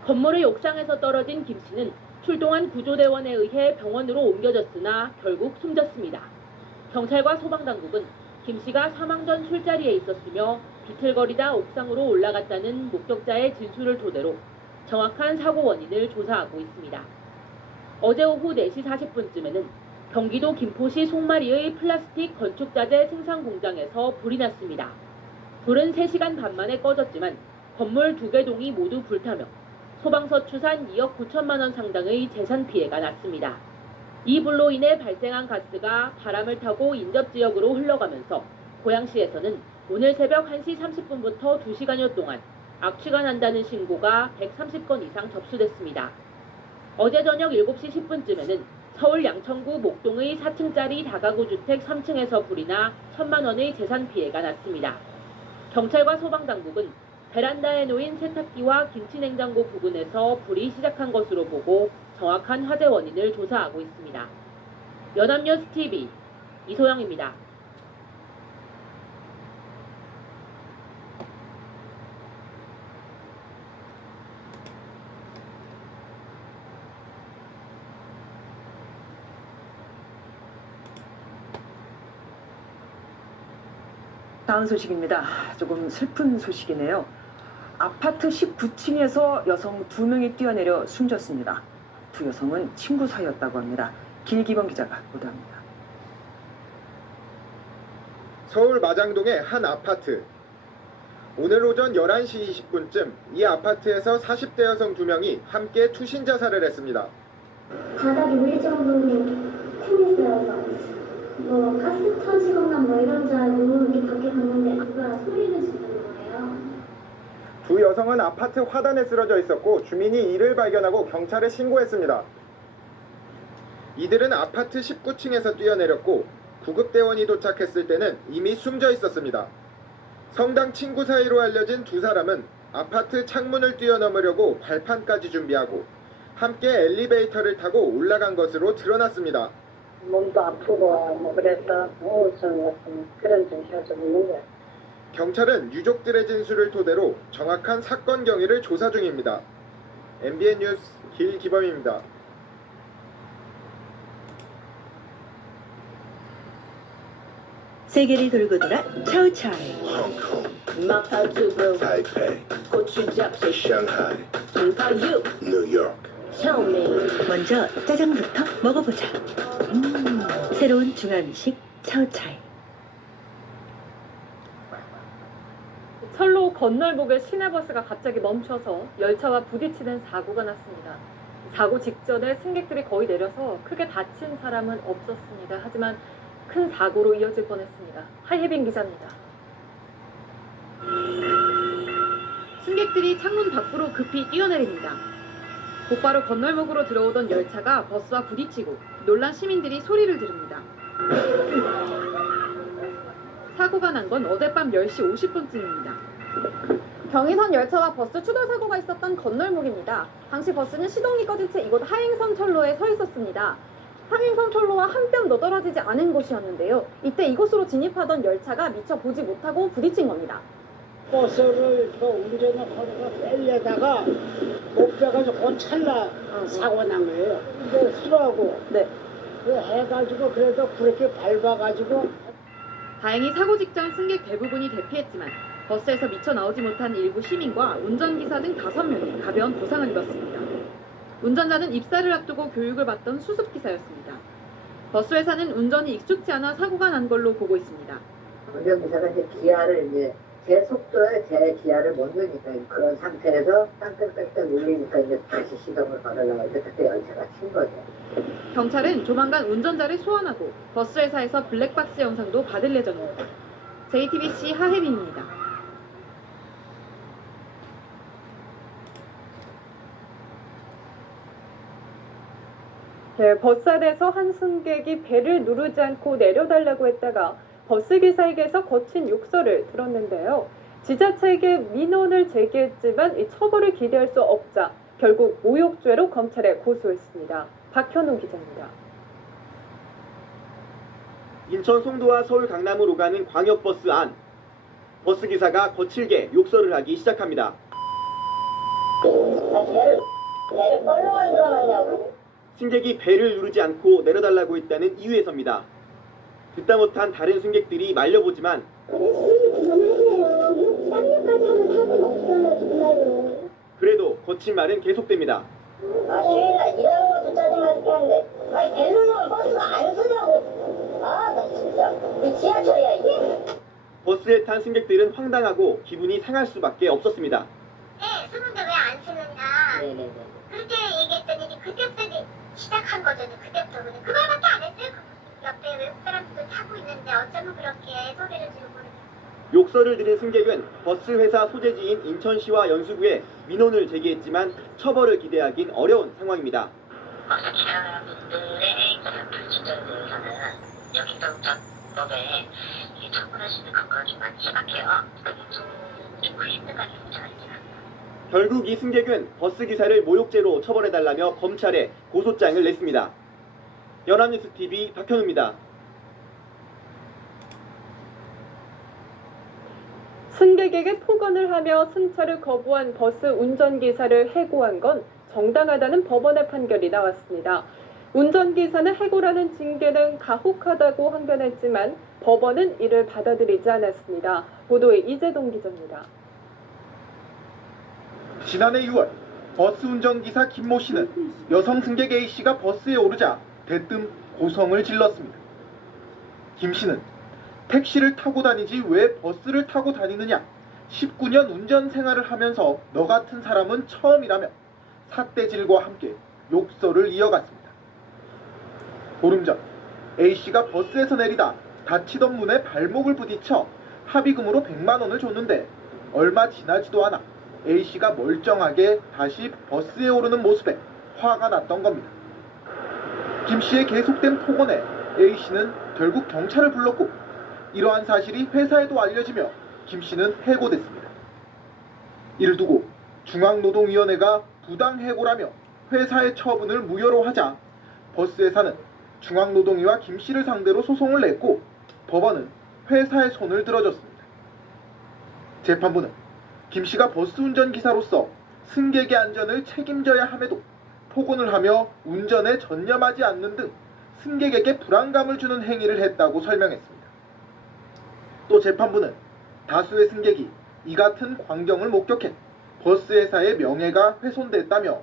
건물의 옥상에서 떨어진 김 씨는 출동한 구조대원에 의해 병원으로 옮겨졌으나 결국 숨졌습니다. 경찰과 소방당국은 김 씨가 사망 전 술자리에 있었으며 비틀거리다 옥상으로 올라갔다는 목격자의 진술을 토대로 정확한 사고 원인을 조사하고 있습니다. 어제 오후 4시 40분쯤에는 경기도 김포시 송마리의 플라스틱 건축자재 생산 공장에서 불이 났습니다. 불은 3시간 반 만에 꺼졌지만 건물 2개 동이 모두 불타며 소방서 추산 2억 9천만 원 상당의 재산 피해가 났습니다. 이 불로 인해 발생한 가스가 바람을 타고 인접지역으로 흘러가면서 고양시에서는 오늘 새벽 1시 30분부터 2시간여 동안 악취가 난다는 신고가 130건 이상 접수됐습니다. 어제 저녁 7시 10분쯤에는 서울 양천구 목동의 4층짜리 다가구 주택 3층에서 불이 나 1,000만 원의 재산 피해가 났습니다. 경찰과 소방당국은 베란다에 놓인 세탁기와 김치냉장고 부근에서 불이 시작한 것으로 보고 정확한 화재 원인을 조사하고 있습니다. 연합뉴스 TV 이소영입니다. 다음 소식입니다. 조금 슬픈 소식이네요. 아파트 19층에서 여성 2명이 뛰어내려 숨졌습니다. 두 여성은 친구 사이였다고 합니다. 길기범 기자가 보도합니다. 서울 마장동의 한 아파트. 오늘 오전 11시 20분쯤 이 아파트에서 40대 여성 2명이 함께 투신 자살을 했습니다. 바닥이 물 정도로 쿵했어요. 뭐 가스 터지거나 뭐 이런 줄 알고 이렇게 밖에 갔는데 누가 소리를 지르는 거예요. 두 여성은 아파트 화단에 쓰러져 있었고 주민이 이를 발견하고 경찰에 신고했습니다. 이들은 아파트 19층에서 뛰어내렸고 구급대원이 도착했을 때는 이미 숨져 있었습니다. 성당 친구 사이로 알려진 두 사람은 아파트 창문을 뛰어넘으려고 발판까지 준비하고 함께 엘리베이터를 타고 올라간 것으로 드러났습니다. 몸도 아프고 뭐 그래서 우울증 같은 그런 증세가 좀 있는 거예요. 경찰은 유족들의 진술을 토대로 정확한 사건 경위를 조사 중입니다. MBN 뉴스 길기범입니다. 세계를 돌고 돌아 차우차우 마카두부, 타이페이, 고추잡채, 상하이, 동파유, 뉴욕. 차오밍. 먼저 짜장부터 먹어보자. 새로운 중화음식 차우차이. 철로 건널목에 시내버스가 갑자기 멈춰서 열차와 부딪히는 사고가 났습니다. 사고 직전에 승객들이 거의 내려서 크게 다친 사람은 없었습니다. 하지만 큰 사고로 이어질 뻔했습니다. 하예빈 기자입니다. 승객들이 창문 밖으로 급히 뛰어내립니다. 곧바로 건널목으로 들어오던 열차가 버스와 부딪히고 놀란 시민들이 소리를 지릅니다. 사고가 난 건 어젯밤 10시 50분쯤입니다. 경의선 열차와 버스 추돌 사고가 있었던 건널목입니다. 당시 버스는 시동이 꺼진 채 이곳 하행선 철로에 서 있었습니다. 상행선 철로와 한 뼘 너떨어지지 않은 곳이었는데요. 이때 이곳으로 진입하던 열차가 미처 보지 못하고 부딪힌 겁니다. 버스를 운전을 하다가 빼려다가 못 빼가지고 찰나 사고 난 거예요. 근데 싫어하고 해가지고 그래도 그렇게 밟아가지고. 다행히 사고 직전 승객 대부분이 대피했지만 버스에서 미처 나오지 못한 일부 시민과 운전기사 등 5명이 가벼운 부상을 입었습니다. 운전자는 입사를 앞두고 교육을 받던 수습기사였습니다. 버스 회사는 운전이 익숙지 않아 사고가 난 걸로 보고 있습니다. 운전기사가 이제 기아를 제 속도에 제 기아를 못 넣으니까 그런 상태에서 땅땅땅땅 울리니까 이제 다시 시동을 걸으려고 했는데 그때 열차가 친 거죠. 경찰은 조만간 운전자를 소환하고 버스 회사에서 블랙박스 영상도 받을 예정입니다. JTBC 하혜빈입니다. 버스 안에서 한 승객이 배를 누르지 않고 내려달라고 했다가 버스기사에게서 거친 욕설을 들었는데요. 지자체에게 민원을 제기했지만 이 처벌을 기대할 수 없자 결국 모욕죄로 검찰에 고소했습니다. 박현우 기자입니다. 인천 송도와 서울 강남으로 가는 광역버스 안. 버스 기사가 거칠게 욕설을 하기 시작합니다. 배를 뭘로 만들어놨냐고. 승객이 배를 누르지 않고 내려달라고 했다는 이유에서입니다. 듣다 못한 다른 승객들이 말려보지만 그래도 거친 말은 계속됩니다. 주인아 일하는 것도 짜증나 죽겠는데 배를 놓은 버스가 안 쓰냐고. 나 진짜 이 지하철이야 이게. 버스에 탄 승객들은 황당하고 기분이 상할 수밖에 없었습니다. 쓰는데 왜 안 쓰느냐. 그렇게 얘기했더니 그때부터 시작한 거잖아요. 그때부터 그냥 그 말밖에 안 했어요. 옆에 외국 사람들도 타고 있는데 어쩌면 그렇게 소리를 지르고. 욕설을 들은 승객은 버스 회사 소재지인 인천시와 연수구에 민원을 제기했지만 처벌을 기대하긴 어려운 상황입니다. 버스 기사분들의 불친절에 대해서는 여기서부터법에 처벌할 수 있는 근거가 좀 많이 심각해요. 좀 힘든가 좀 결국 이 승객은 버스 기사를 모욕죄로 처벌해달라며 검찰에 고소장을 냈습니다. 연합뉴스TV 박현우입니다. 승객에게 폭언을 하며 승차를 거부한 버스 운전기사를 해고한 건 정당하다는 법원의 판결이 나왔습니다. 운전기사는 해고라는 징계는 가혹하다고 항변했지만 법원은 이를 받아들이지 않았습니다. 보도에 이재동 기자입니다. 지난해 6월 버스 운전기사 김모 씨는 여성 승객 A 씨가 버스에 오르자 대뜸 고성을 질렀습니다. 김 씨는 택시를 타고 다니지 왜 버스를 타고 다니느냐, 19년 운전 생활을 하면서 너 같은 사람은 처음이라며 삿대질과 함께 욕설을 이어갔습니다. 보름 전 A 씨가 버스에서 내리다 다치던 문에 발목을 부딪혀 합의금으로 100만 원을 줬는데 얼마 지나지도 않아 A 씨가 멀쩡하게 다시 버스에 오르는 모습에 화가 났던 겁니다. 김 씨의 계속된 폭언에 A 씨는 결국 경찰을 불렀고 이러한 사실이 회사에도 알려지며 김 씨는 해고됐습니다. 이를 두고 중앙노동위원회가 부당해고라며 회사의 처분을 무효로 하자 버스회사는 중앙노동위와 김 씨를 상대로 소송을 냈고 법원은 회사의 손을 들어줬습니다. 재판부는 김 씨가 버스 운전기사로서 승객의 안전을 책임져야 함에도 폭언을 하며 운전에 전념하지 않는 등 승객에게 불안감을 주는 행위를 했다고 설명했습니다. 또 재판부는 다수의 승객이 이 같은 광경을 목격해 버스 회사의 명예가 훼손됐다며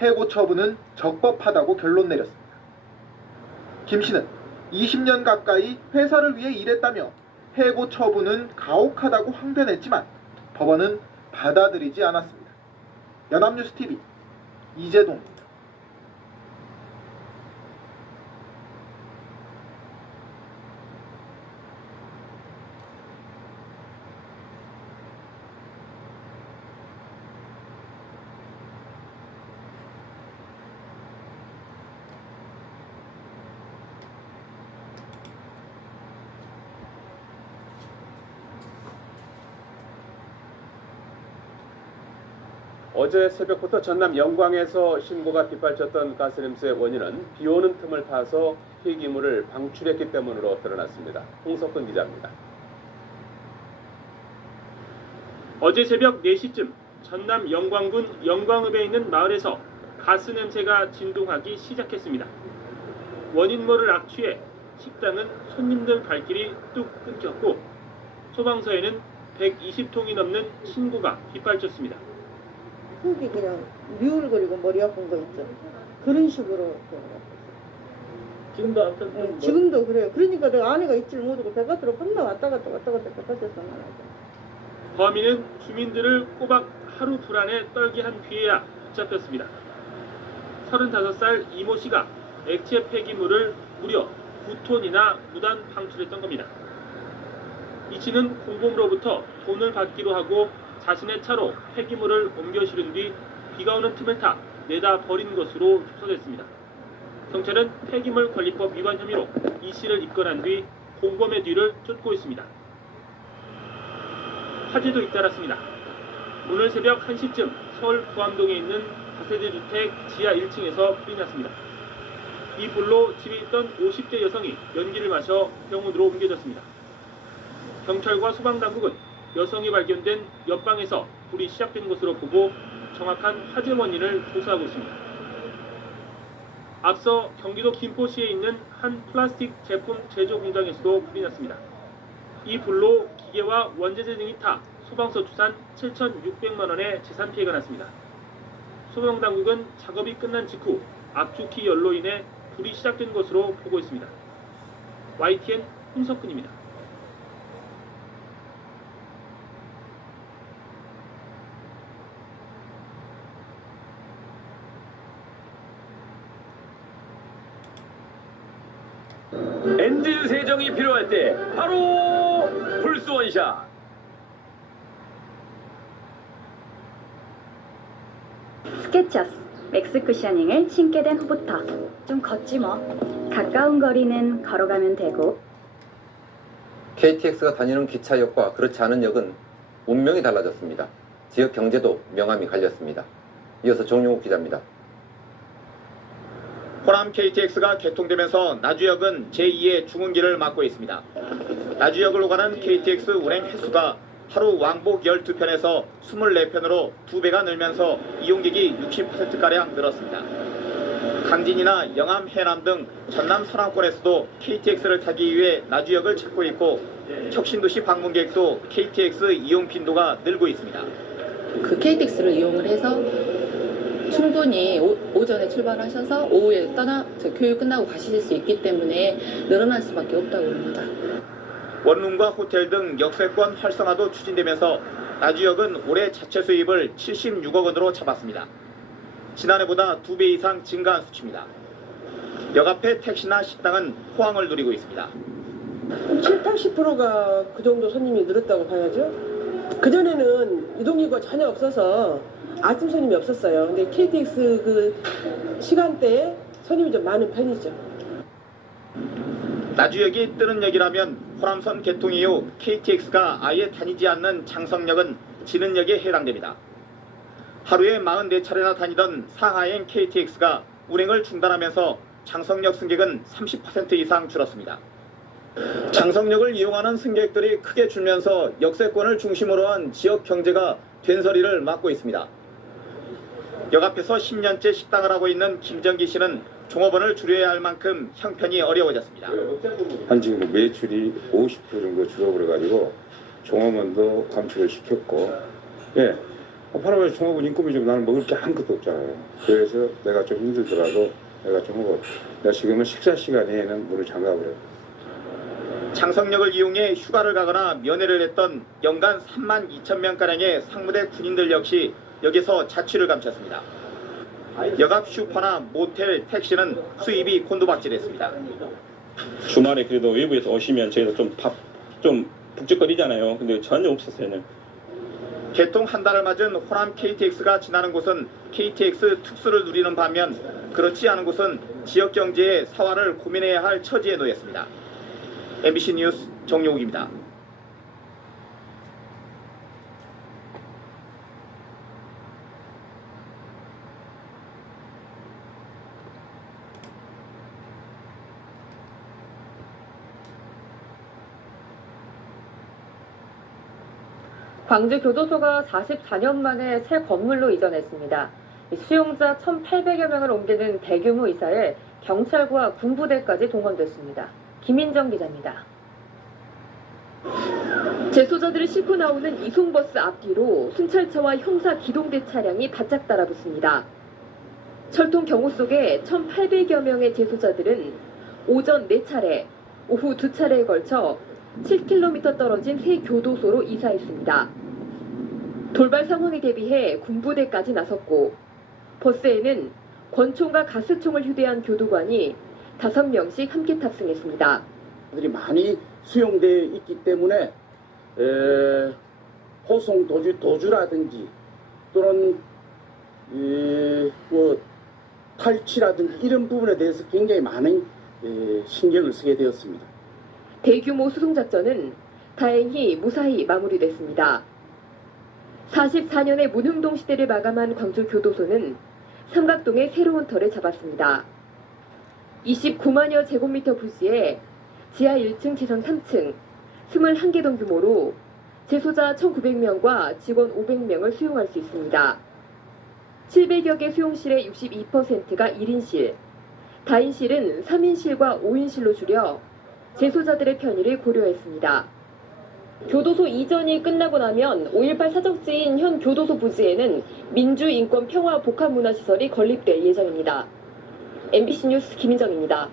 해고 처분은 적법하다고 결론 내렸습니다. 김 씨는 20년 가까이 회사를 위해 일했다며 해고 처분은 가혹하다고 항변했지만 법원은 받아들이지 않았습니다. 연합뉴스TV 이재동입니다. 어제 새벽부터 전남 영광에서 신고가 빗발쳤던 가스냄새의 원인은 비오는 틈을 타서 폐기물을 방출했기 때문으로 드러났습니다. 홍석근 기자입니다. 어제 새벽 4시쯤 전남 영광군 영광읍에 있는 마을에서 가스 냄새가 진동하기 시작했습니다. 원인 모를 악취에 식당은 손님들 발길이 뚝 끊겼고 소방서에는 120통이 넘는 신고가 빗발쳤습니다. 속이 그냥 미울거리고 머리 아픈 거 있죠. 그런 식으로. 지금도 아무튼 지금도 그래요. 그러니까 내가 아내가 있지를 못하고 바깥으로 혼나 왔다 갔다 바깥에서 나가죠. 범인은 주민들을 꼬박 하루 불안에 떨게 한 뒤에야 붙잡혔습니다. 35살 이모 씨가 액체 폐기물을 무려 9톤이나 무단 방출했던 겁니다. 이 씨는 공범으로부터 돈을 받기로 하고 자신의 차로 폐기물을 옮겨 실은 뒤 비가 오는 틈을 타 내다 버린 것으로 조사됐습니다. 경찰은 폐기물 관리법 위반 혐의로 이 씨를 입건한 뒤 공범의 뒤를 쫓고 있습니다. 화재도 잇따랐습니다. 오늘 새벽 1시쯤 서울 부암동에 있는 다세대 주택 지하 1층에서 불이 났습니다. 이 불로 집에 있던 50대 여성이 연기를 마셔 병원으로 옮겨졌습니다. 경찰과 소방당국은 여성이 발견된 옆방에서 불이 시작된 것으로 보고 정확한 화재 원인을 조사하고 있습니다. 앞서 경기도 김포시에 있는 한 플라스틱 제품 제조 공장에서도 불이 났습니다. 이 불로 기계와 원재재 등이 타 소방서 추산 7,600만 원의 재산 피해가 났습니다. 소방당국은 작업이 끝난 직후 압축기 열로 인해 불이 시작된 것으로 보고 있습니다. YTN 홍석근입니다. 엔진 세정이 필요할 때 바로 불스 원샷. 스케쳐스 맥스 쿠셔닝을 신게 된 후부터 좀 걷지 뭐. 가까운 거리는 걸어가면 되고. KTX가 다니는 기차역과 그렇지 않은 역은 운명이 달라졌습니다. 지역 경제도 명암이 갈렸습니다. 이어서 정용욱 기자입니다. 호남 KTX가 개통되면서 나주역은 제2의 죽은 길을 맞고 있습니다. 나주역으로 가는 KTX 운행 횟수가 하루 왕복 12편에서 24편으로 2배가 늘면서 이용객이 60%가량 늘었습니다. 강진이나 영암, 해남 등 전남 서남권에서도 KTX를 타기 위해 나주역을 찾고 있고 혁신도시 방문객도 KTX 이용 빈도가 늘고 있습니다. 그 KTX를 이용을 해서 충분히 오전에 출발하셔서 오후에 교육 끝나고 가실 수 있기 때문에 늘어날 수밖에 없다고 봅니다. 원룸과 호텔 등 역세권 활성화도 추진되면서 나주역은 올해 자체 수입을 76억 원으로 잡았습니다. 지난해보다 2배 이상 증가한 수치입니다. 역 앞의 택시나 식당은 호황을 누리고 있습니다. 70~80%가 그 정도 손님이 늘었다고 봐야죠. 그전에는 이동인구가 전혀 없어서 아침 손님이 없었어요. 근데 KTX 그 시간대에 손님이 좀 많은 편이죠. 나주역이 뜨는 역이라면 호남선 개통 이후 KTX가 아예 다니지 않는 장성역은 지는 역에 해당됩니다. 하루에 44차례나 다니던 상하행 KTX가 운행을 중단하면서 장성역 승객은 30% 이상 줄었습니다. 장성역을 이용하는 승객들이 크게 줄면서 역세권을 중심으로 한 지역 경제가 된서리를 맞고 있습니다. 역 앞에서 10년째 식당을 하고 있는 김정기 씨는 종업원을 줄여야 할 만큼 형편이 어려워졌습니다. 한 지금 매출이 50% 정도 줄어버려가지고 종업원도 감축을 시켰고, 팔아봐서 종업원 인건비 좀 나는 먹을 게 아무것도 없잖아요. 그래서 내가 좀 힘들더라도 내가 종업원, 내가 지금은 식사 시간에는 문을 잠가버려요. 장성역을 이용해 휴가를 가거나 면회를 했던 연간 32,000명가량의 상무대 군인들 역시 여기서 자취를 감췄습니다. 역 앞 슈퍼나 모텔, 택시는 수입이 곤두박질했습니다. 주말에 그래도 외부에서 오시면 저희도 좀 북적거리잖아요. 근데 전혀 없었어요. 개통 한 달을 맞은 호남 KTX가 지나는 곳은 KTX 특수를 누리는 반면 그렇지 않은 곳은 지역 경제의 사활을 고민해야 할 처지에 놓였습니다. MBC 뉴스 정용욱입니다. 광주교도소가 44년 만에 새 건물로 이전했습니다. 수용자 1,800여 명을 옮기는 대규모 이사에 경찰과 군부대까지 동원됐습니다. 김인정 기자입니다. 재소자들을 싣고 나오는 이송버스 앞뒤로 순찰차와 형사 기동대 차량이 바짝 따라붙습니다. 철통 경호 속에 1,800여 명의 재소자들은 오전 4차례, 오후 2차례에 걸쳐 7km 떨어진 새 교도소로 이사했습니다. 돌발 상황에 대비해 군부대까지 나섰고 버스에는 권총과 가스총을 휴대한 교도관이 5명씩 함께 탑승했습니다. 들이 많이 수용되어 있기 때문에 호송 도주라든지 또는 탈취라든지 이런 부분에 대해서 굉장히 많은 신경을 쓰게 되었습니다. 대규모 수송작전은 다행히 무사히 마무리됐습니다. 44년의 문흥동 시대를 마감한 광주교도소는 삼각동의 새로운 터를 잡았습니다. 29만여 제곱미터 부지에 지하 1층, 지상 3층, 21개 동 규모로 재소자 1,900명과 직원 500명을 수용할 수 있습니다. 700여 개 수용실의 62%가 1인실, 다인실은 3인실과 5인실로 줄여 재소자들의 편의를 고려했습니다. 교도소 이전이 끝나고 나면 5.18 사적지인 현 교도소 부지에는 민주인권평화복합문화시설이 건립될 예정입니다. MBC 뉴스 김인정입니다.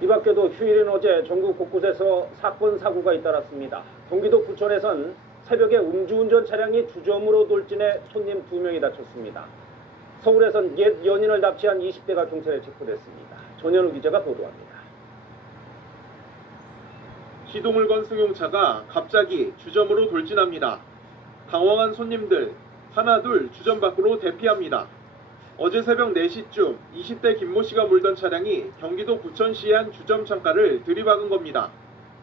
이 밖에도 휴일인 어제 전국 곳곳에서 사건 사고가 잇따랐습니다. 경기도 부천에선 새벽에 음주운전 차량이 주점으로 돌진해 손님 2명이 다쳤습니다. 서울에선 옛 연인을 납치한 20대가 경찰에 체포됐습니다. 전현우 기자가 보도합니다. 시동을 건 승용차가 갑자기 주점으로 돌진합니다. 당황한 손님들 하나둘 주점 밖으로 대피합니다. 어제 새벽 4시쯤 20대 김모 씨가 몰던 차량이 경기도 부천시의 한 주점 창가를 들이박은 겁니다.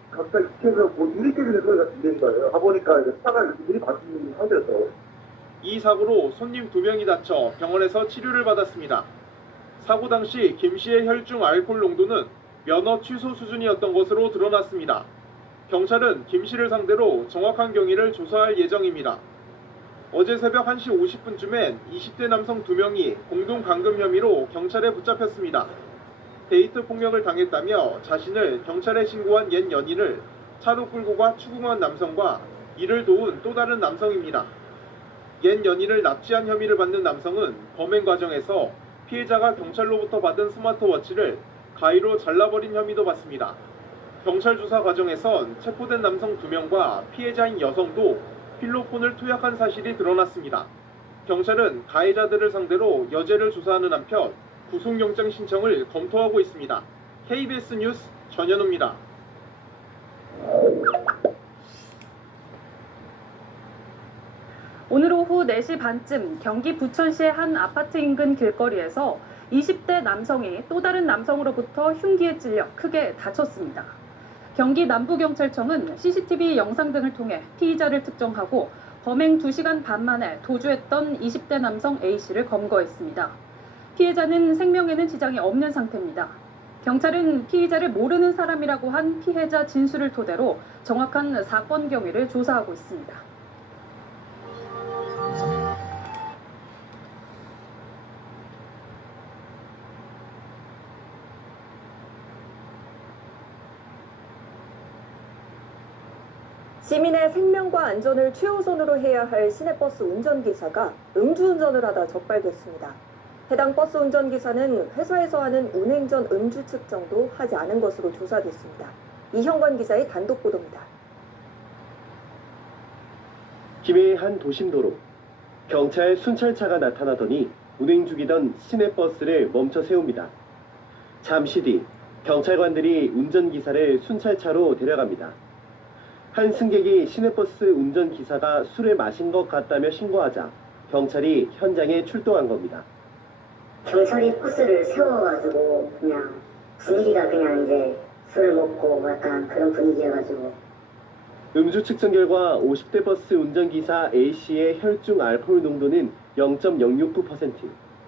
갑자기 뒤에서 유리 깨지는 소리가 들리는 거예요. 가보니까 차가 유리 박힌 상태였어요. 이 사고로 손님 2명이 다쳐 병원에서 치료를 받았습니다. 사고 당시 김 씨의 혈중 알코올 농도는 면허 취소 수준이었던 것으로 드러났습니다. 경찰은 김 씨를 상대로 정확한 경위를 조사할 예정입니다. 어제 새벽 1시 50분쯤엔 20대 남성 2명이 공동 감금 혐의로 경찰에 붙잡혔습니다. 데이트 폭력을 당했다며 자신을 경찰에 신고한 옛 연인을 차로 끌고 가 추궁한 남성과 이를 도운 또 다른 남성입니다. 옛 연인을 납치한 혐의를 받는 남성은 범행 과정에서 피해자가 경찰로부터 받은 스마트워치를 가위로 잘라버린 혐의도 받습니다. 경찰 조사 과정에선 체포된 남성 2명과 피해자인 여성도 필로폰을 투약한 사실이 드러났습니다. 경찰은 가해자들을 상대로 여죄를 조사하는 한편 구속영장 신청을 검토하고 있습니다. KBS 뉴스 전현우입니다. 오늘 오후 4시 반쯤 경기 부천시의 한 아파트 인근 길거리에서 20대 남성이 또 다른 남성으로부터 흉기에 찔려 크게 다쳤습니다. 경기 남부경찰청은 CCTV 영상 등을 통해 피의자를 특정하고 범행 2시간 반 만에 도주했던 20대 남성 A씨를 검거했습니다. 피해자는 생명에는 지장이 없는 상태입니다. 경찰은 피의자를 모르는 사람이라고 한 피해자 진술을 토대로 정확한 사건 경위를 조사하고 있습니다. 시민의 생명과 안전을 최우선으로 해야 할 시내버스 운전기사가 음주운전을 하다 적발됐습니다. 해당 버스 운전기사는 회사에서 하는 운행 전 음주 측정도 하지 않은 것으로 조사됐습니다. 이형관 기자의 단독 보도입니다. 김해의 한 도심도로. 경찰 순찰차가 나타나더니 운행 중이던 시내버스를 멈춰 세웁니다. 잠시 뒤 경찰관들이 운전기사를 순찰차로 데려갑니다. 한 승객이 시내버스 운전기사가 술을 마신 것 같다며 신고하자 경찰이 현장에 출동한 겁니다. 경찰이 버스를 세워가지고 그냥 분위기가 그냥 이제 술 먹고 약간 그런 분위기여가지고. 음주 측정 결과 50대 버스 운전기사 A씨의 혈중 알코올 농도는 0.069%,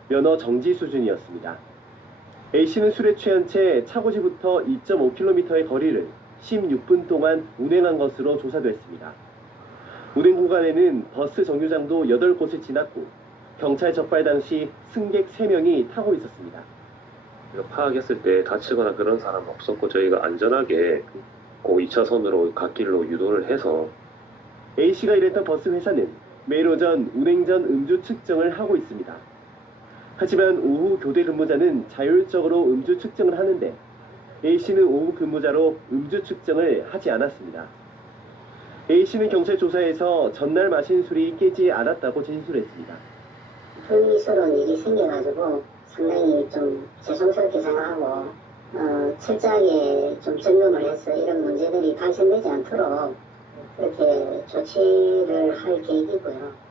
면허 정지 수준이었습니다. A씨는 술에 취한 채 차고지부터 2.5km의 거리를 16분 동안 운행한 것으로 조사됐습니다. 운행 구간에는 버스 정류장도 8곳을 지났고 경찰 적발 당시 승객 3명이 타고 있었습니다. 파악했을 때 다치거나 그런 사람 없었고 저희가 안전하게 그 2차선으로 갓길로 유도를 해서 A씨가 일했던 버스 회사는 매일 오전 운행 전 음주 측정을 하고 있습니다. 하지만 오후 교대 근무자는 자율적으로 음주 측정을 하는데 A씨는 오후 근무자로 음주 측정을 하지 않았습니다. A씨는 경찰 조사에서 전날 마신 술이 깨지 않았다고 진술했습니다. 불미스러운 일이 생겨가지고 상당히 좀 죄송스럽게 생각하고 철저하게 좀 점검을 해서 이런 문제들이 발생되지 않도록 그렇게 조치를 할 계획이고요.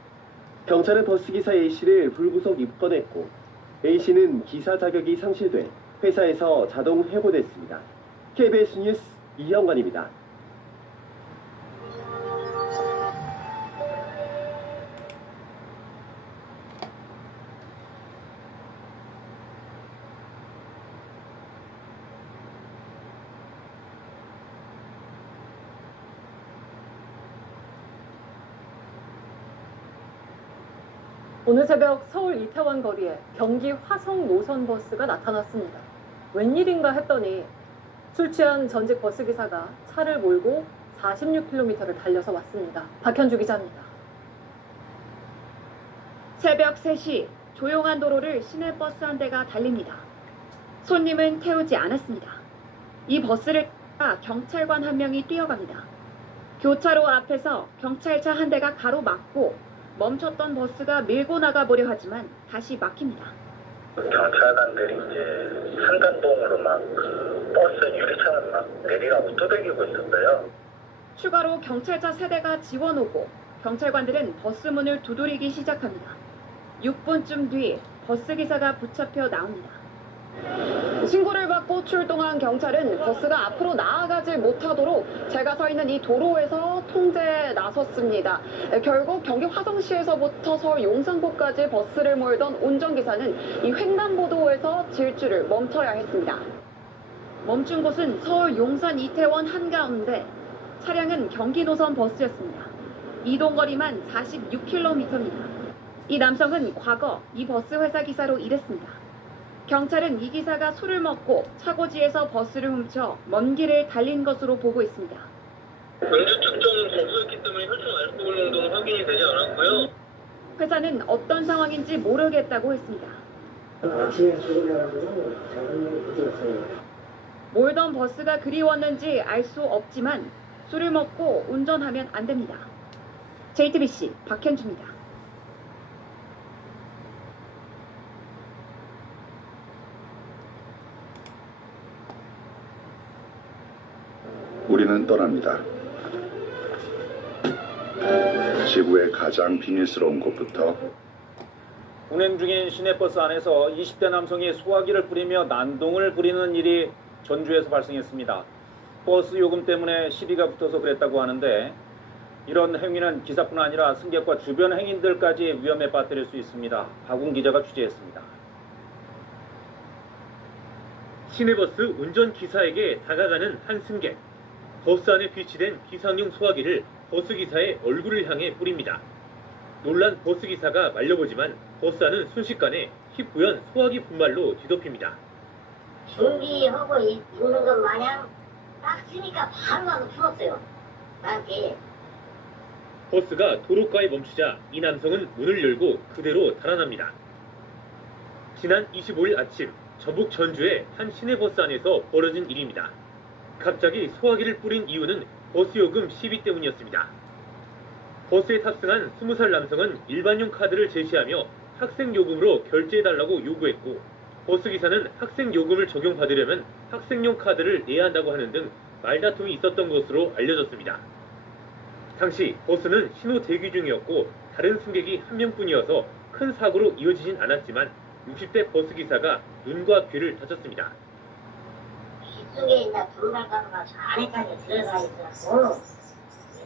경찰은 버스기사 A씨를 불구속 입건했고 A씨는 기사 자격이 상실돼 회사에서 자동 해고됐습니다. KBS 뉴스 이형관입니다. 오늘 새벽 서울 이태원 거리에 경기 화성 노선 버스가 나타났습니다. 웬일인가 했더니 술 취한 전직 버스 기사가 차를 몰고 46km를 달려서 왔습니다. 박현주 기자입니다. 새벽 3시 조용한 도로를 시내버스 한 대가 달립니다. 손님은 태우지 않았습니다. 이 버스를 따라 경찰관 한 명이 뛰어갑니다. 교차로 앞에서 경찰차 한 대가 가로막고 멈췄던 버스가 밀고 나가보려 하지만 다시 막힙니다. 경찰관들이 이제 산단봉으로 막 버스 유리창을 막 내리라고 두들기고 있었어요. 추가로 경찰차 3대가 지원오고 경찰관들은 버스 문을 두드리기 시작합니다. 6분쯤 뒤 버스 기사가 붙잡혀 나옵니다. 신고를 받고 출동한 경찰은 버스가 앞으로 나아가지 못하도록 제가 서 있는 이 도로에서 통제에 나섰습니다. 결국 경기 화성시에서부터 서울 용산구까지 버스를 몰던 운전기사는 이 횡단보도에서 질주를 멈춰야 했습니다. 멈춘 곳은 서울 용산 이태원 한가운데 차량은 경기 노선 버스였습니다. 이동거리만 46km입니다. 이 남성은 과거 이 버스 회사 기사로 일했습니다. 경찰은 이 기사가 술을 먹고 차고지에서 버스를 훔쳐 먼 길을 달린 것으로 보고 있습니다. 음주 측정은 거부했기 때문에 혈중 알코올 농도는 확인이 되지 않았고요. 회사는 어떤 상황인지 모르겠다고 했습니다. 몰던 버스가 그리웠는지 알 수 없지만 술을 먹고 운전하면 안 됩니다. JTBC 박현주입니다. 우리는 떠납니다. 지구의 가장 비밀스러운 곳부터 운행 중인 시내버스 안에서 20대 남성이 소화기를 뿌리며 난동을 부리는 일이 전주에서 발생했습니다. 버스 요금 때문에 시비가 붙어서 그랬다고 하는데 이런 행위는 기사뿐 아니라 승객과 주변 행인들까지 위험에 빠뜨릴 수 있습니다. 박웅 기자가 취재했습니다. 시내버스 운전기사에게 다가가는 한 승객. 버스 안에 비치된 비상용 소화기를 버스기사의 얼굴을 향해 뿌립니다. 놀란 버스기사가 말려보지만 버스 안은 순식간에 희뿌연 소화기 분말로 뒤덮입니다. 준비하고 있는 것 마냥 딱 쓰니까 바로 가서 풀었어요. 나한테. 버스가 도로가에 멈추자 이 남성은 문을 열고 그대로 달아납니다. 지난 25일 아침 전북 전주의 한 시내버스 안에서 벌어진 일입니다. 갑자기 소화기를 뿌린 이유는 버스 요금 시비 때문이었습니다. 버스에 탑승한 20살 남성은 일반용 카드를 제시하며 학생 요금으로 결제해달라고 요구했고 버스기사는 학생 요금을 적용받으려면 학생용 카드를 내야 한다고 하는 등 말다툼이 있었던 것으로 알려졌습니다. 당시 버스는 신호 대기 중이었고 다른 승객이 한 명뿐이어서 큰 사고로 이어지진 않았지만 60대 버스기사가 눈과 귀를 다쳤습니다. 속에 있는 분갈가루가 저 안에까지 들어가 있어서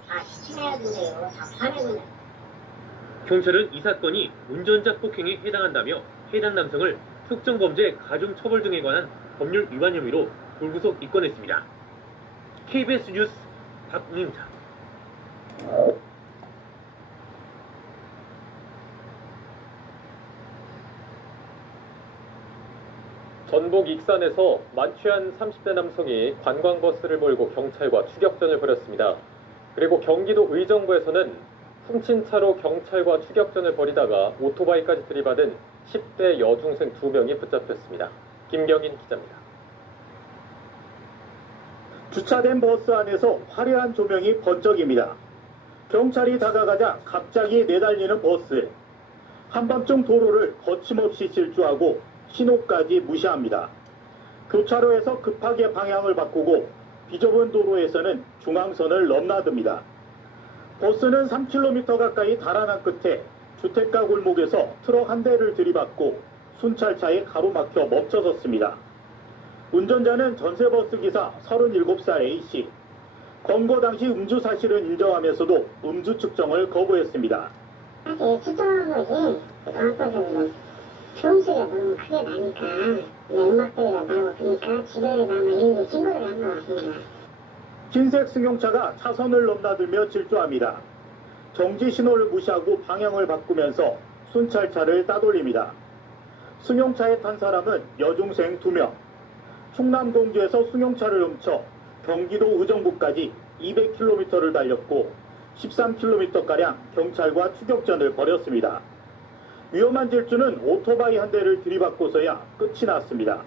다 시침해야 된대요. 다 파내고. 경찰은 이 사건이 운전자 폭행에 해당한다며 해당 남성을 특정범죄 가중처벌 등에 관한 법률 위반 혐의로 불구속 입건했습니다. KBS 뉴스 박웅입니다. 전북 익산에서 만취한 30대 남성이 관광버스를 몰고 경찰과 추격전을 벌였습니다. 그리고 경기도 의정부에서는 훔친 차로 경찰과 추격전을 벌이다가 오토바이까지 들이받은 10대 여중생 2명이 붙잡혔습니다. 김경인 기자입니다. 주차된 버스 안에서 화려한 조명이 번쩍입니다. 경찰이 다가가자 갑자기 내달리는 버스. 한밤중 도로를 거침없이 질주하고 신호까지 무시합니다. 교차로에서 급하게 방향을 바꾸고 비좁은 도로에서는 중앙선을 넘나듭니다. 버스는 3km 가까이 달아난 끝에 주택가 골목에서 트럭 한 대를 들이받고 순찰차에 가로막혀 멈춰섰습니다. 운전자는 전세버스 기사 37살 A씨. 검거 당시 음주 사실은 인정하면서도 음주 측정을 거부했습니다. 측정한 것이 강압버스는 좋은 소리가 너무 크게 나니까 음악들이라 나고 그러니까 집에다가 이런 신고를 한 것 같습니다. 흰색 승용차가 차선을 넘나들며 질주합니다. 정지 신호를 무시하고 방향을 바꾸면서 순찰차를 따돌립니다. 승용차에 탄 사람은 여중생 2명. 충남 공주에서 승용차를 훔쳐 경기도 의정부까지 200km를 달렸고 13km가량 경찰과 추격전을 벌였습니다. 위험한 질주는 오토바이 한 대를 들이받고서야 끝이 났습니다.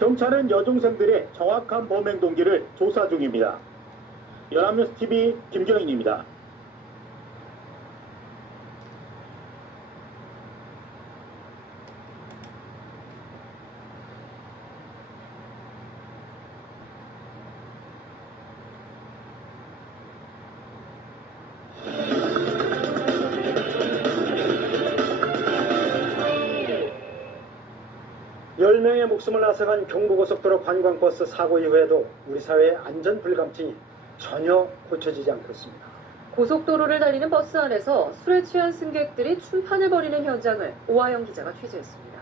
경찰은 여중생들의 정확한 범행 동기를 조사 중입니다. 연합뉴스TV 김경인입니다. 열 명의 목숨을 앗아간 경부고속도로 관광버스 사고 이후에도 우리 사회의 안전 불감증이 전혀 고쳐지지 않고 있습니다. 고속도로를 달리는 버스 안에서 술에 취한 승객들이 춤판을 벌이는 현장을 오하영 기자가 취재했습니다.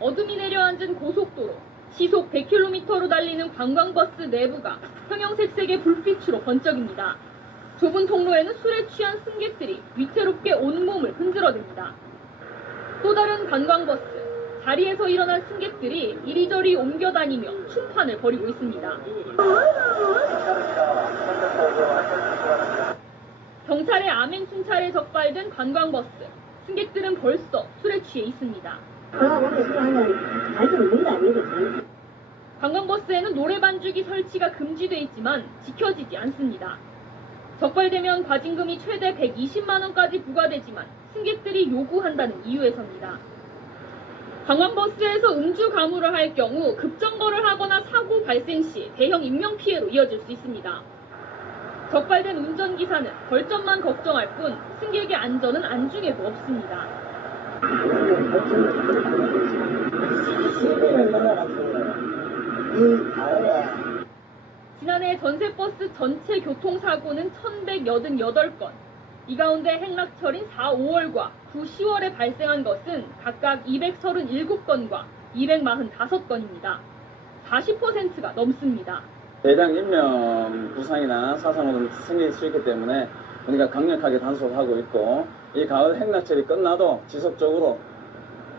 어둠이 내려앉은 고속도로. 시속 100km로 달리는 관광버스 내부가 형형색색의 불빛으로 번쩍입니다. 좁은 통로에는 술에 취한 승객들이 위태롭게 온몸을 흔들어댑니다. 또 다른 관광버스. 자리에서 일어난 승객들이 이리저리 옮겨다니며 춤판을 벌이고 있습니다. 경찰의 암행순찰에 적발된 관광버스. 승객들은 벌써 술에 취해 있습니다. 관광버스에는 노래 반주기 설치가 금지돼 있지만 지켜지지 않습니다. 적발되면 과징금이 최대 120만 원까지 부과되지만 승객들이 요구한다는 이유에서입니다. 관광버스에서 음주 가무를 할 경우 급정거를 하거나 사고 발생 시 대형 인명피해로 이어질 수 있습니다. 적발된 운전기사는 벌점만 걱정할 뿐 승객의 안전은 안중에도 없습니다. 지난해 전세버스 전체 교통사고는 1,188건. 이 가운데 행락철인 4, 5월과 9, 10월에 발생한 것은 각각 237건과 245건입니다. 40%가 넘습니다. 대량 인명 부상이나 사상으로 생길 수 있기 때문에 우리가 강력하게 단속하고 있고 이 가을 행락철이 끝나도 지속적으로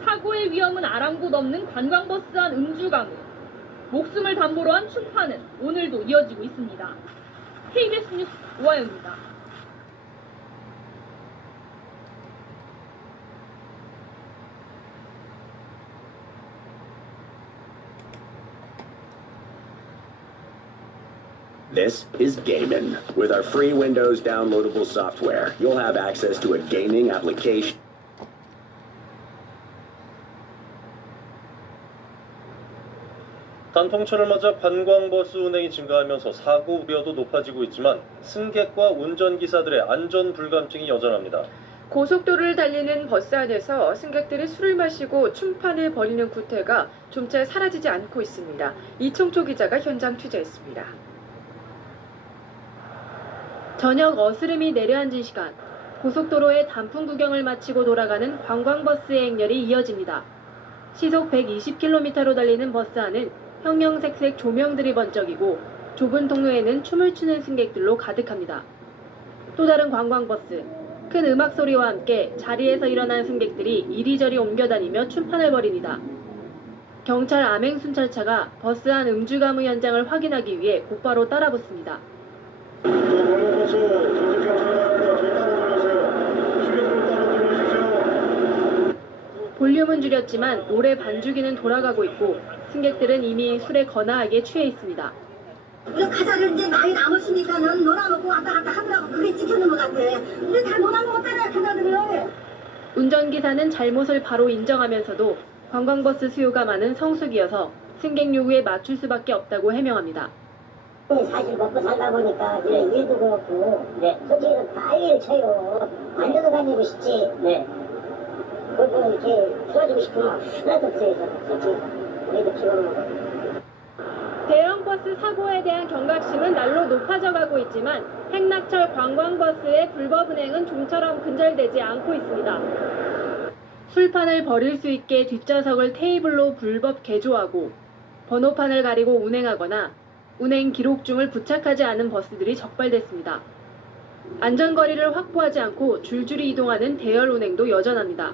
사고의 위험은 아랑곳 없는 관광버스 안 음주 가무. 목숨을 담보로 한 춤판은 오늘도 이어지고 있습니다. KBS 뉴스 오하영입니다. This is Gaiman. With our free Windows downloadable software, you'll have access to a gaming application. 단풍철을 맞아 관광버스 운행이 증가하면서 사고 우려도 높아지고 있지만 승객과 운전기사들의 안전 불감증이 여전합니다. 고속도로를 달리는 버스 안에서 승객들이 술을 마시고 춤판을 벌이는 구태가 좀채 사라지지 않고 있습니다. 이청초 기자가 현장 취재했습니다. 저녁 어스름이 내려앉은 시간, 고속도로의 단풍 구경을 마치고 돌아가는 관광버스의 행렬이 이어집니다. 시속 120km로 달리는 버스 안은 형형색색 조명들이 번쩍이고 좁은 통로에는 춤을 추는 승객들로 가득합니다. 또 다른 관광버스, 큰 음악 소리와 함께 자리에서 일어난 승객들이 이리저리 옮겨다니며 춤판을 벌입니다. 경찰 암행순찰차가 버스 안 음주 가무 현장을 확인하기 위해 곧바로 따라붙습니다. 볼륨은 줄였지만 노래 반주기는 돌아가고 있고 승객들은 이미 술에 거나하게 취해 있습니다. 우리 가자를 이제 많이 남으시니까는 놀아먹고 왔다 갔다 하느라고 그게 찍히는 것 같아. 우리 다 놀아먹었잖아요, 가자들을. 운전기사는 잘못을 바로 인정하면서도 관광버스 수요가 많은 성수기여서 승객 요구에 맞출 수밖에 없다고 해명합니다. 사실 먹고 살다 보니까 이제 일도 그렇고 솔직히 빨리 쳐요. 앉아서 다니고 싶지. 그걸 이렇게 풀어주고 싶으면 하나도 없어요. 솔직히 우리도 피곤하고. 대형 버스 사고에 대한 경각심은 날로 높아져 가고 있지만 행락철 관광버스의 불법 운행은 좀처럼 근절되지 않고 있습니다. 술판을 버릴 수 있게 뒷좌석을 테이블로 불법 개조하고 번호판을 가리고 운행하거나 운행 기록중을 부착하지 않은 버스들이 적발됐습니다. 안전거리를 확보하지 않고 줄줄이 이동하는 대열 운행도 여전합니다.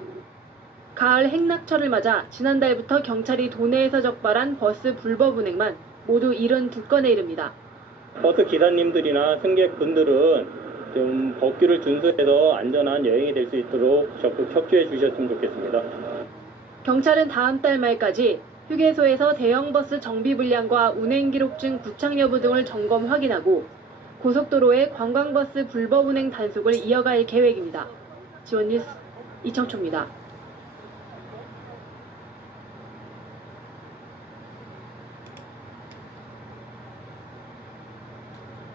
가을 행락철을 맞아 지난달부터 경찰이 도내에서 적발한 버스 불법 운행만 모두 72건에 이릅니다. 버스 기사님들이나 승객분들은 좀 법규를 준수해서 안전한 여행이 될 수 있도록 적극 협조해 주셨으면 좋겠습니다. 경찰은 다음 달 말까지 휴게소에서 대형 버스 정비 불량과 운행 기록증 부착 여부 등을 점검 확인하고 고속도로의 관광버스 불법 운행 단속을 이어갈 계획입니다. 지원뉴스 이청초입니다.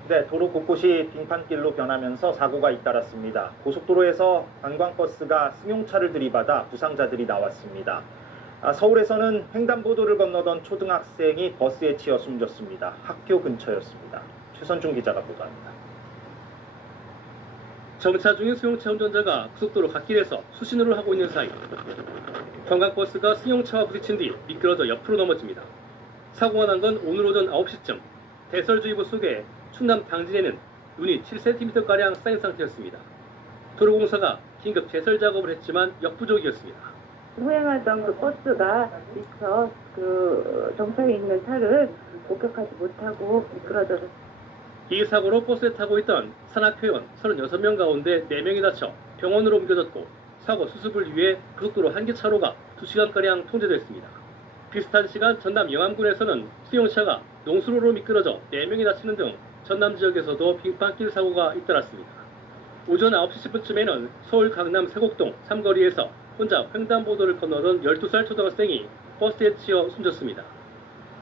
네, 도로 곳곳이 빙판길로 변하면서 사고가 잇따랐습니다. 고속도로에서 관광버스가 승용차를 들이받아 부상자들이 나왔습니다. 서울에서는 횡단보도를 건너던 초등학생이 버스에 치여 숨졌습니다. 학교 근처였습니다. 최선중 기자가 보도합니다. 정차 중인 승용차 운전자가 고속도로 갓길에서 수신호를 하고 있는 사이 관광버스가 승용차와 부딪힌 뒤 미끄러져 옆으로 넘어집니다. 사고가 난 건 오늘 오전 9시쯤 대설주의보 속에 충남 당진에는 눈이 7cm가량 쌓인 상태였습니다. 도로공사가 긴급 제설 작업을 했지만 역부족이었습니다. 후행하던 그 버스가 미처 그 정차해 있는 차를 목격하지 못하고 미끄러져서 이 사고로 버스에 타고 있던 산악회원 36명 가운데 4명이 다쳐 병원으로 옮겨졌고 사고 수습을 위해 고속도로 한계차로가 2시간가량 통제됐습니다. 비슷한 시간 전남 영암군에서는 수용차가 농수로로 미끄러져 4명이 다치는 등 전남 지역에서도 빙판길 사고가 잇따랐습니다. 오전 9시 10분쯤에는 서울 강남 세곡동 삼거리에서 혼자 횡단보도를 건너던 12살 초등학생이 버스에 치여 숨졌습니다.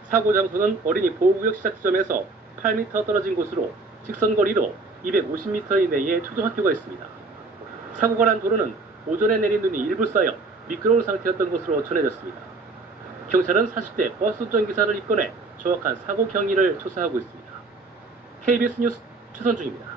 사고 장소는 어린이 보호구역 시작 지점에서 8m 떨어진 곳으로 직선거리로 250m 이내에 초등학교가 있습니다. 사고가 난 도로는 오전에 내린 눈이 일부 쌓여 미끄러운 상태였던 것으로 전해졌습니다. 경찰은 40대 버스 운전기사를 입건해 정확한 사고 경위를 조사하고 있습니다. KBS 뉴스 최선중입니다.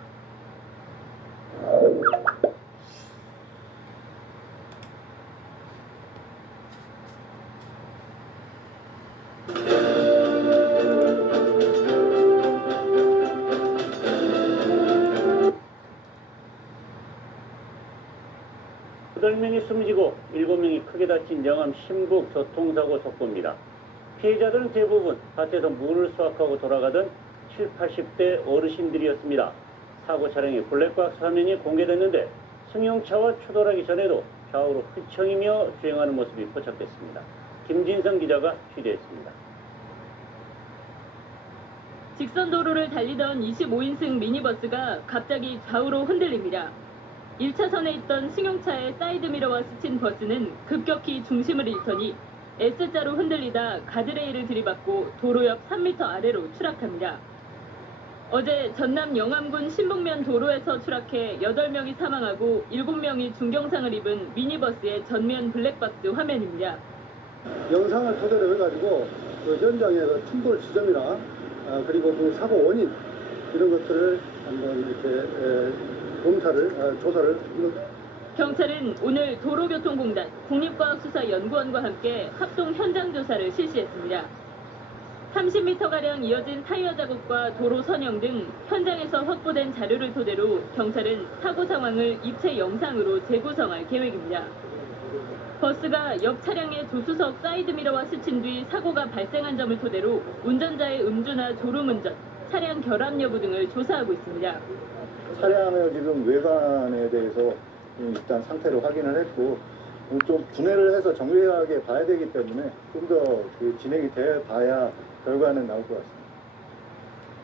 여덟 명이 숨지고 7명이 크게 다친 영암 신북 교통사고 속보입니다. 피해자들은 대부분 밭에서 물을 수확하고 돌아가던 7, 80대 어르신들이었습니다. 사고 차량의 블랙박스 화면이 공개됐는데 승용차와 추돌하기 전에도 좌우로 휘청이며 주행하는 모습이 포착됐습니다. 김진성 기자가 취재했습니다. 직선 도로를 달리던 25인승 미니버스가 갑자기 좌우로 흔들립니다. 1차선에 있던 승용차의 사이드미러와 스친 버스는 급격히 중심을 잃더니 S자로 흔들리다 가드레일을 들이받고 도로 옆 3m 아래로 추락합니다. 어제 전남 영암군 신북면 도로에서 추락해 8명이 사망하고 7명이 중경상을 입은 미니버스의 전면 블랙박스 화면입니다. 영상을 토대로 해가지고 그 현장의 충돌 지점이나 그리고 그 사고 원인 이런 것들을 한번 이렇게 조사를 경찰은 오늘 도로교통공단, 국립과학수사연구원과 함께 합동 현장 조사를 실시했습니다. 30m가량 이어진 타이어 작업과 도로 선형 등 현장에서 확보된 자료를 토대로 경찰은 사고 상황을 입체 영상으로 재구성할 계획입니다. 버스가 옆 차량의 조수석 사이드미러와 스친 뒤 사고가 발생한 점을 토대로 운전자의 음주나 졸음운전, 차량 결함 여부 등을 조사하고 있습니다. 차량의 지금 외관에 대해서 일단 상태를 확인을 했고 좀 분해를 해서 정밀하게 봐야 되기 때문에 좀 더 그 진행이 돼 봐야 결과는 나올 것 같습니다.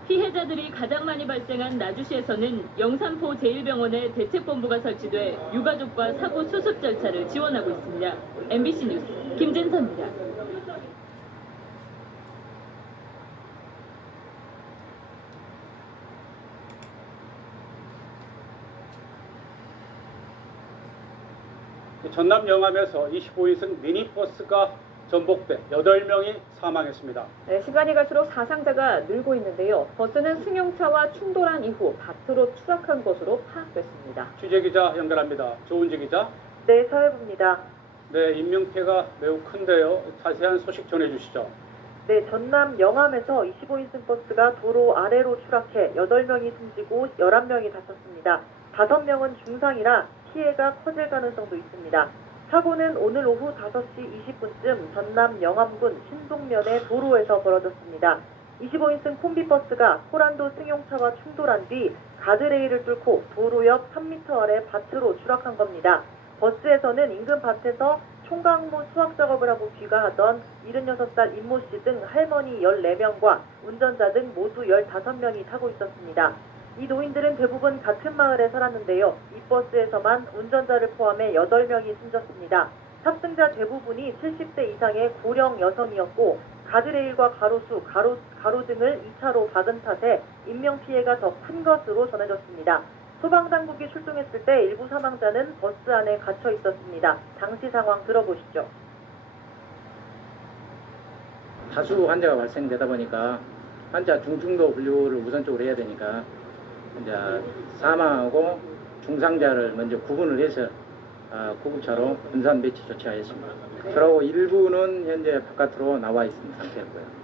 피해자들이 가장 많이 발생한 나주시에서는 영산포 제1병원에 대책본부가 설치돼 유가족과 사고 수습 절차를 지원하고 있습니다. MBC 뉴스 김진선입니다. 전남 영암에서 25인승 미니버스가 전복돼 8명이 사망했습니다. 네, 시간이 갈수록 사상자가 늘고 있는데요. 버스는 승용차와 충돌한 이후 밭으로 추락한 것으로 파악됐습니다. 취재기자 연결합니다. 조은지 기자. 네, 사회부입니다. 네, 인명피해가 매우 큰데요. 자세한 소식 전해주시죠. 네, 전남 영암에서 25인승 버스가 도로 아래로 추락해 8명이 숨지고 11명이 다쳤습니다. 5명은 중상이라 피해가 커질 가능성도 있습니다. 사고는 오늘 오후 5시 20분쯤 전남 영암군 신동면의 도로에서 벌어졌습니다. 25인승 콤비버스가 호란도 승용차와 충돌한 뒤 가드레일을 뚫고 도로 옆 3m 아래 밭으로 추락한 겁니다. 버스에서는 인근 밭에서 총각무 수확 작업을 하고 귀가하던 76살 임모 씨 등 할머니 14명과 운전자 등 모두 15명이 타고 있었습니다. 이 노인들은 대부분 같은 마을에 살았는데요. 이 버스에서만 운전자를 포함해 8명이 숨졌습니다. 탑승자 대부분이 70대 이상의 고령 여성이었고 가드레일과 가로수, 가로등을 2차로 박은 탓에 인명피해가 더 큰 것으로 전해졌습니다. 소방당국이 출동했을 때 일부 사망자는 버스 안에 갇혀 있었습니다. 당시 상황 들어보시죠. 다수 환자가 발생되다 보니까 환자 중증도 분류를 우선적으로 해야 되니까 이제 사망하고 중상자를 먼저 구분을 해서 구급차로 분산 배치 조치하였습니다. 그리고 일부는 현재 바깥으로 나와 있는 상태고요.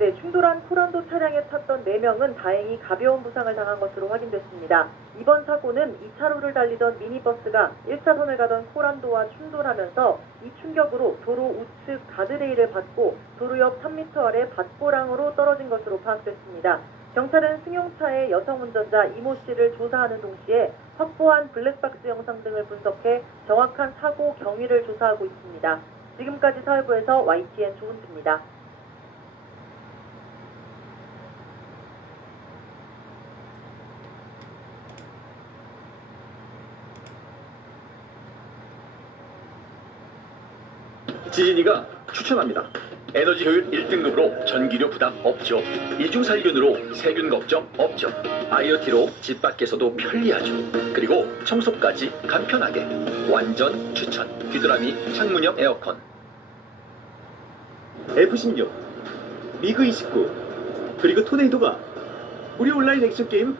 네, 충돌한 호란도 차량에 탔던 4명은 다행히 가벼운 부상을 당한 것으로 확인됐습니다. 이번 사고는 2차로를 달리던 미니버스가 1차선을 가던 호란도와 충돌하면서 이 충격으로 도로 우측 가드레일을 받고 도로 옆 3m 아래 밭고랑으로 떨어진 것으로 파악됐습니다. 경찰은 승용차의 여성 운전자 이모 씨를 조사하는 동시에 확보한 블랙박스 영상 등을 분석해 정확한 사고 경위를 조사하고 있습니다. 지금까지 사회부에서 YTN 조은주입니다. 지진이가 추천합니다. 에너지 효율 1등급으로 전기료 부담 없죠. 이중살균으로 세균 걱정 없죠. IoT로 집 밖에서도 편리하죠. 그리고 청소까지 간편하게. 완전 추천. 귀뚜라미 창문형 에어컨. F16, 미그29, 그리고 토네이도가 우리 온라인 액션 게임.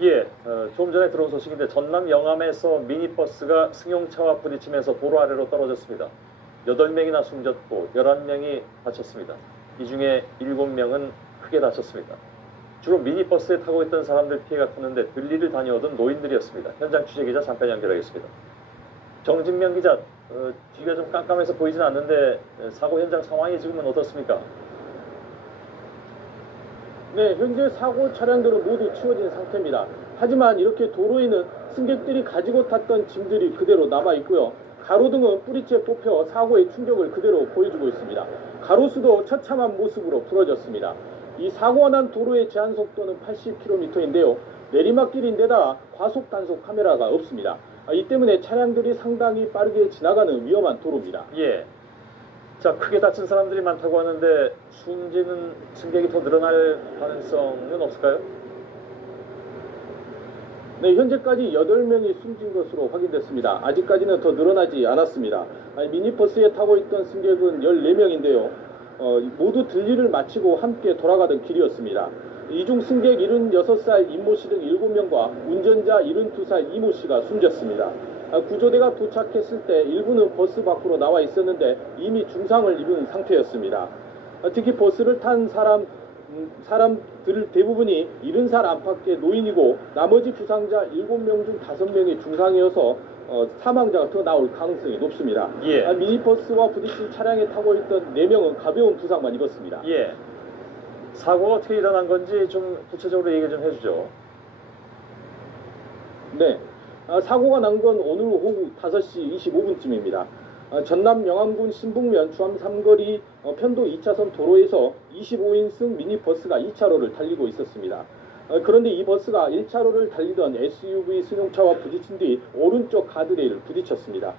예, 좀 전에 들어온 소식인데 전남 영암에서 미니버스가 승용차와 부딪히면서 도로 아래로 떨어졌습니다. 8명이나 숨졌고 11명이 다쳤습니다. 이 중에 7명은 크게 다쳤습니다. 주로 미니버스에 타고 있던 사람들 피해가 컸는데 들리를 다녀오던 노인들이었습니다. 현장 취재기자 잠깐 연결하겠습니다. 정진명 기자, 뒤가 좀 깜깜해서 보이진 않는데 사고 현장 상황이 지금은 어떻습니까? 네, 현재 사고 차량들은 모두 치워진 상태입니다. 하지만 이렇게 도로에는 승객들이 가지고 탔던 짐들이 그대로 남아 있고요. 가로등은 뿌리째 뽑혀 사고의 충격을 그대로 보여주고 있습니다. 가로수도 처참한 모습으로 부러졌습니다. 이 사고가 난 도로의 제한 속도는 80km인데요. 내리막길인데다 과속 단속 카메라가 없습니다. 이 때문에 차량들이 상당히 빠르게 지나가는 위험한 도로입니다. 예. 자, 크게 다친 사람들이 많다고 하는데 숨지는 승객이 더 늘어날 가능성은 없을까요? 네, 현재까지 8명이 숨진 것으로 확인됐습니다. 아직까지는 더 늘어나지 않았습니다. 미니버스에 타고 있던 승객은 14명인데요. 모두 들리를 마치고 함께 돌아가던 길이었습니다. 이중 승객 76살 임모 씨 등 7명과 운전자 72살 이모 씨가 숨졌습니다. 구조대가 도착했을 때 일부는 버스 밖으로 나와 있었는데 이미 중상을 입은 상태였습니다. 특히 버스를 탄 사람들 대부분이 70살 안팎의 노인이고 나머지 부상자 7명 중 5명이 중상이어서 사망자가 더 나올 가능성이 높습니다. 예. 미니버스와 부딪힌 차량에 타고 있던 4명은 가벼운 부상만 입었습니다. 예. 사고가 어떻게 일어난 건지 좀 구체적으로 얘기 좀 해주죠. 네. 사고가 난 건 오늘 오후 5시 25분쯤입니다. 전남 영암군 신북면 주암 삼거리 편도 2차선 도로에서 25인승 미니버스가 2차로를 달리고 있었습니다. 그런데 이 버스가 1차로를 달리던 SUV 승용차와 부딪힌 뒤 오른쪽 가드레일을 부딪혔습니다.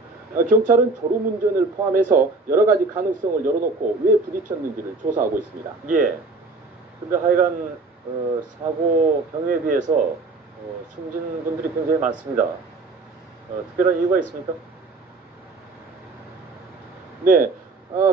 경찰은 졸음운전을 포함해서 여러 가지 가능성을 열어놓고 왜 부딪혔는지를 조사하고 있습니다. 예. 근데 하여간 사고 경위에 비해서 숨진 분들이 굉장히 많습니다. 특별한 이유가 있습니까? 네,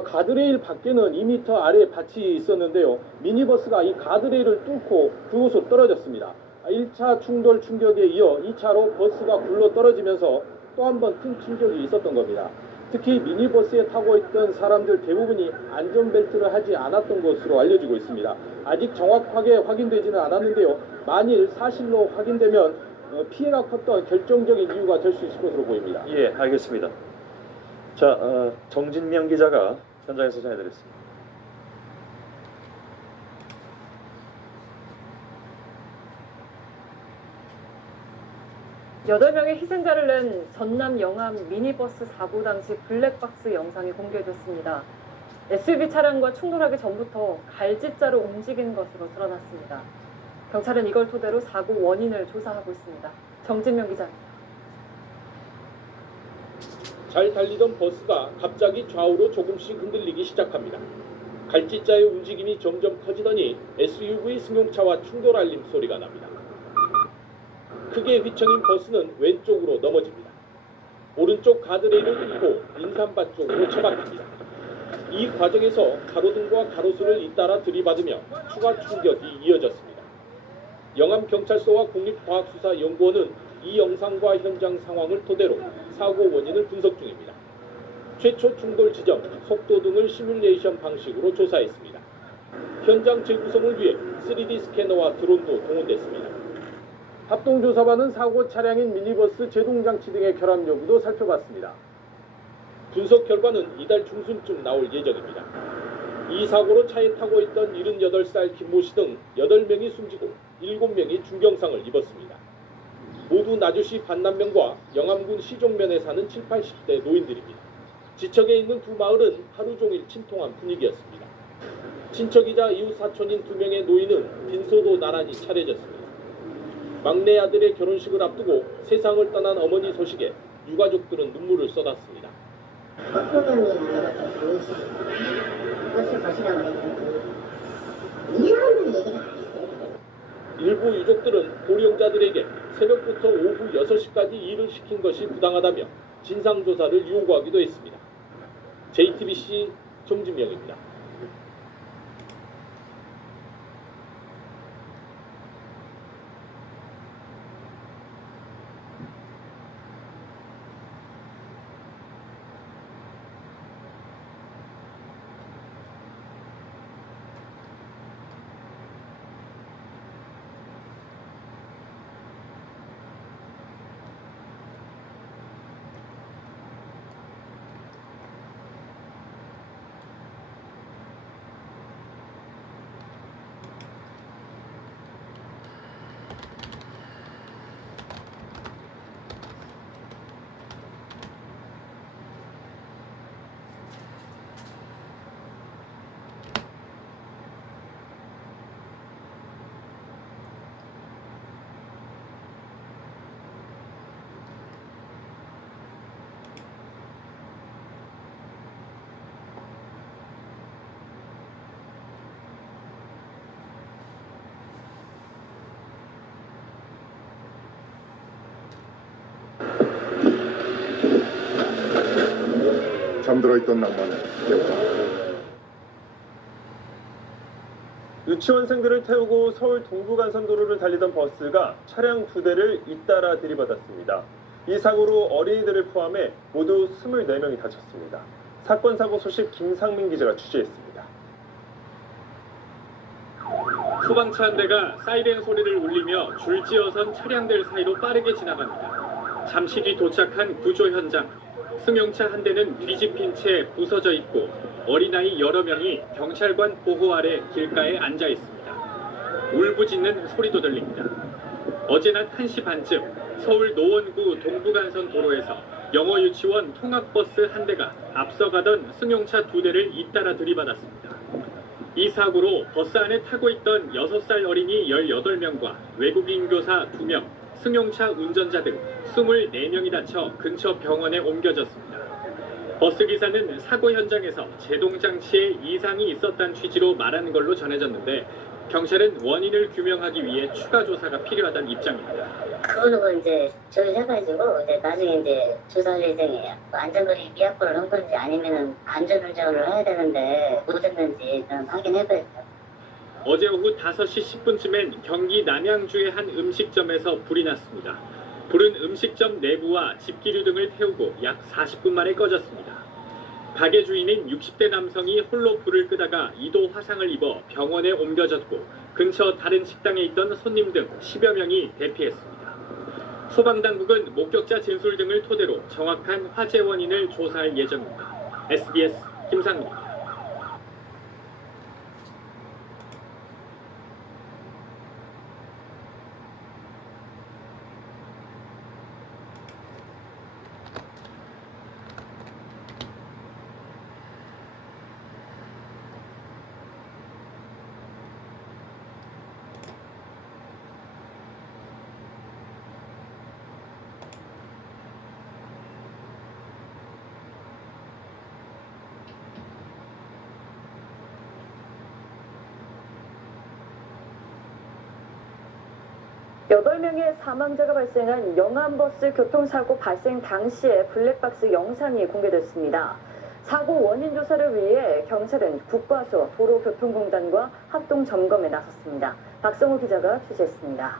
가드레일 밖에는 2m 아래 밭이 있었는데요. 미니버스가 이 가드레일을 뚫고 그곳으로 떨어졌습니다. 1차 충돌 충격에 이어 2차로 버스가 굴러 떨어지면서 또 한 번 큰 충격이 있었던 겁니다. 특히 미니버스에 타고 있던 사람들 대부분이 안전벨트를 하지 않았던 것으로 알려지고 있습니다. 아직 정확하게 확인되지는 않았는데요. 만일 사실로 확인되면 피해가 컸던 결정적인 이유가 될 수 있을 것으로 보입니다. 예, 알겠습니다. 자, 정진명 기자가 현장에서 전해드렸습니다. 여덟 명의 희생자를 낸 전남 영암 미니버스 사고 당시 블랙박스 영상이 공개됐습니다. SUV 차량과 충돌하기 전부터 갈짓자로 움직인 것으로 드러났습니다. 경찰은 이걸 토대로 사고 원인을 조사하고 있습니다. 정진명 기자입니다. 잘 달리던 버스가 갑자기 좌우로 조금씩 흔들리기 시작합니다. 갈짓자의 움직임이 점점 커지더니 SUV 승용차와 충돌 알림 소리가 납니다. 크게 휘청인 버스는 왼쪽으로 넘어집니다. 오른쪽 가드레일을 뚫고 인삼밭 쪽으로 처박힙니다. 이 과정에서 가로등과 가로수를 잇따라 들이받으며 추가 충격이 이어졌습니다. 영암경찰서와 국립과학수사연구원은 이 영상과 현장 상황을 토대로 사고 원인을 분석 중입니다. 최초 충돌 지점, 속도 등을 시뮬레이션 방식으로 조사했습니다. 현장 재구성을 위해 3D 스캐너와 드론도 동원됐습니다. 합동조사반은 사고 차량인 미니버스 제동장치 등의 결함 여부도 살펴봤습니다. 분석 결과는 이달 중순쯤 나올 예정입니다. 이 사고로 차에 타고 있던 78살 김모 씨 등 8명이 숨지고 7명이 중경상을 입었습니다. 모두 나주시 반남면과 영암군 시종면에 사는 70, 80대 노인들입니다. 지척에 있는 두 마을은 하루 종일 침통한 분위기였습니다. 친척이자 이웃 사촌인 2명의 노인은 빈소도 나란히 차려졌습니다. 막내 아들의 결혼식을 앞두고 세상을 떠난 어머니 소식에 유가족들은 눈물을 쏟았습니다. 일부 유족들은 고령자들에게 새벽부터 오후 6시까지 일을 시킨 것이 부당하다며 진상조사를 요구하기도 했습니다. JTBC 정진명입니다. 잠들어 있던 낭만을 깨우자. 유치원생들을 태우고 서울 동부간선도로를 달리던 버스가 차량 2대를 잇따라 들이받았습니다. 이 사고로 어린이들을 포함해 모두 24명이 다쳤습니다. 사건 사고 소식 김상민 기자가 취재했습니다. 소방차 한 대가 사이렌 소리를 울리며 줄지어선 차량들 사이로 빠르게 지나갑니다. 잠시 뒤 도착한 구조 현장. 승용차 한 대는 뒤집힌 채 부서져 있고 어린아이 여러 명이 경찰관 보호 아래 길가에 앉아 있습니다. 울부짖는 소리도 들립니다. 어제 낮 1시 반쯤 서울 노원구 동부간선 도로에서 영어 유치원 통학버스 한 대가 앞서가던 승용차 2대를 잇따라 들이받았습니다. 이 사고로 버스 안에 타고 있던 6살 어린이 18명과 외국인 교사 2명, 승용차 운전자 등 24명이 다쳐 근처 병원에 옮겨졌습니다. 버스 기사는 사고 현장에서 제동장치에 이상이 있었다는 취지로 말한 걸로 전해졌는데 경찰은 원인을 규명하기 위해 추가 조사가 필요하다는 입장입니다. 그거는 이제 조율해가지고 이제 나중에 이제 조사할 예정이에요. 안전거리 미약분을 한 건지 아니면은 안전운전을 해야 되는데 못 했는지 좀 확인해봐야죠. 어제 오후 5시 10분쯤엔 경기 남양주의 한 음식점에서 불이 났습니다. 불은 음식점 내부와 집기류 등을 태우고 약 40분 만에 꺼졌습니다. 가게 주인인 60대 남성이 홀로 불을 끄다가 2도 화상을 입어 병원에 옮겨졌고 근처 다른 식당에 있던 손님 등 10여 명이 대피했습니다. 소방당국은 목격자 진술 등을 토대로 정확한 화재 원인을 조사할 예정입니다. SBS 김상민입니다. 여덟 명의 사망자가 발생한 영암버스 교통사고 발생 당시의 블랙박스 영상이 공개됐습니다. 사고 원인 조사를 위해 경찰은 국과수, 도로교통공단과 합동 점검에 나섰습니다. 박성호 기자가 취재했습니다.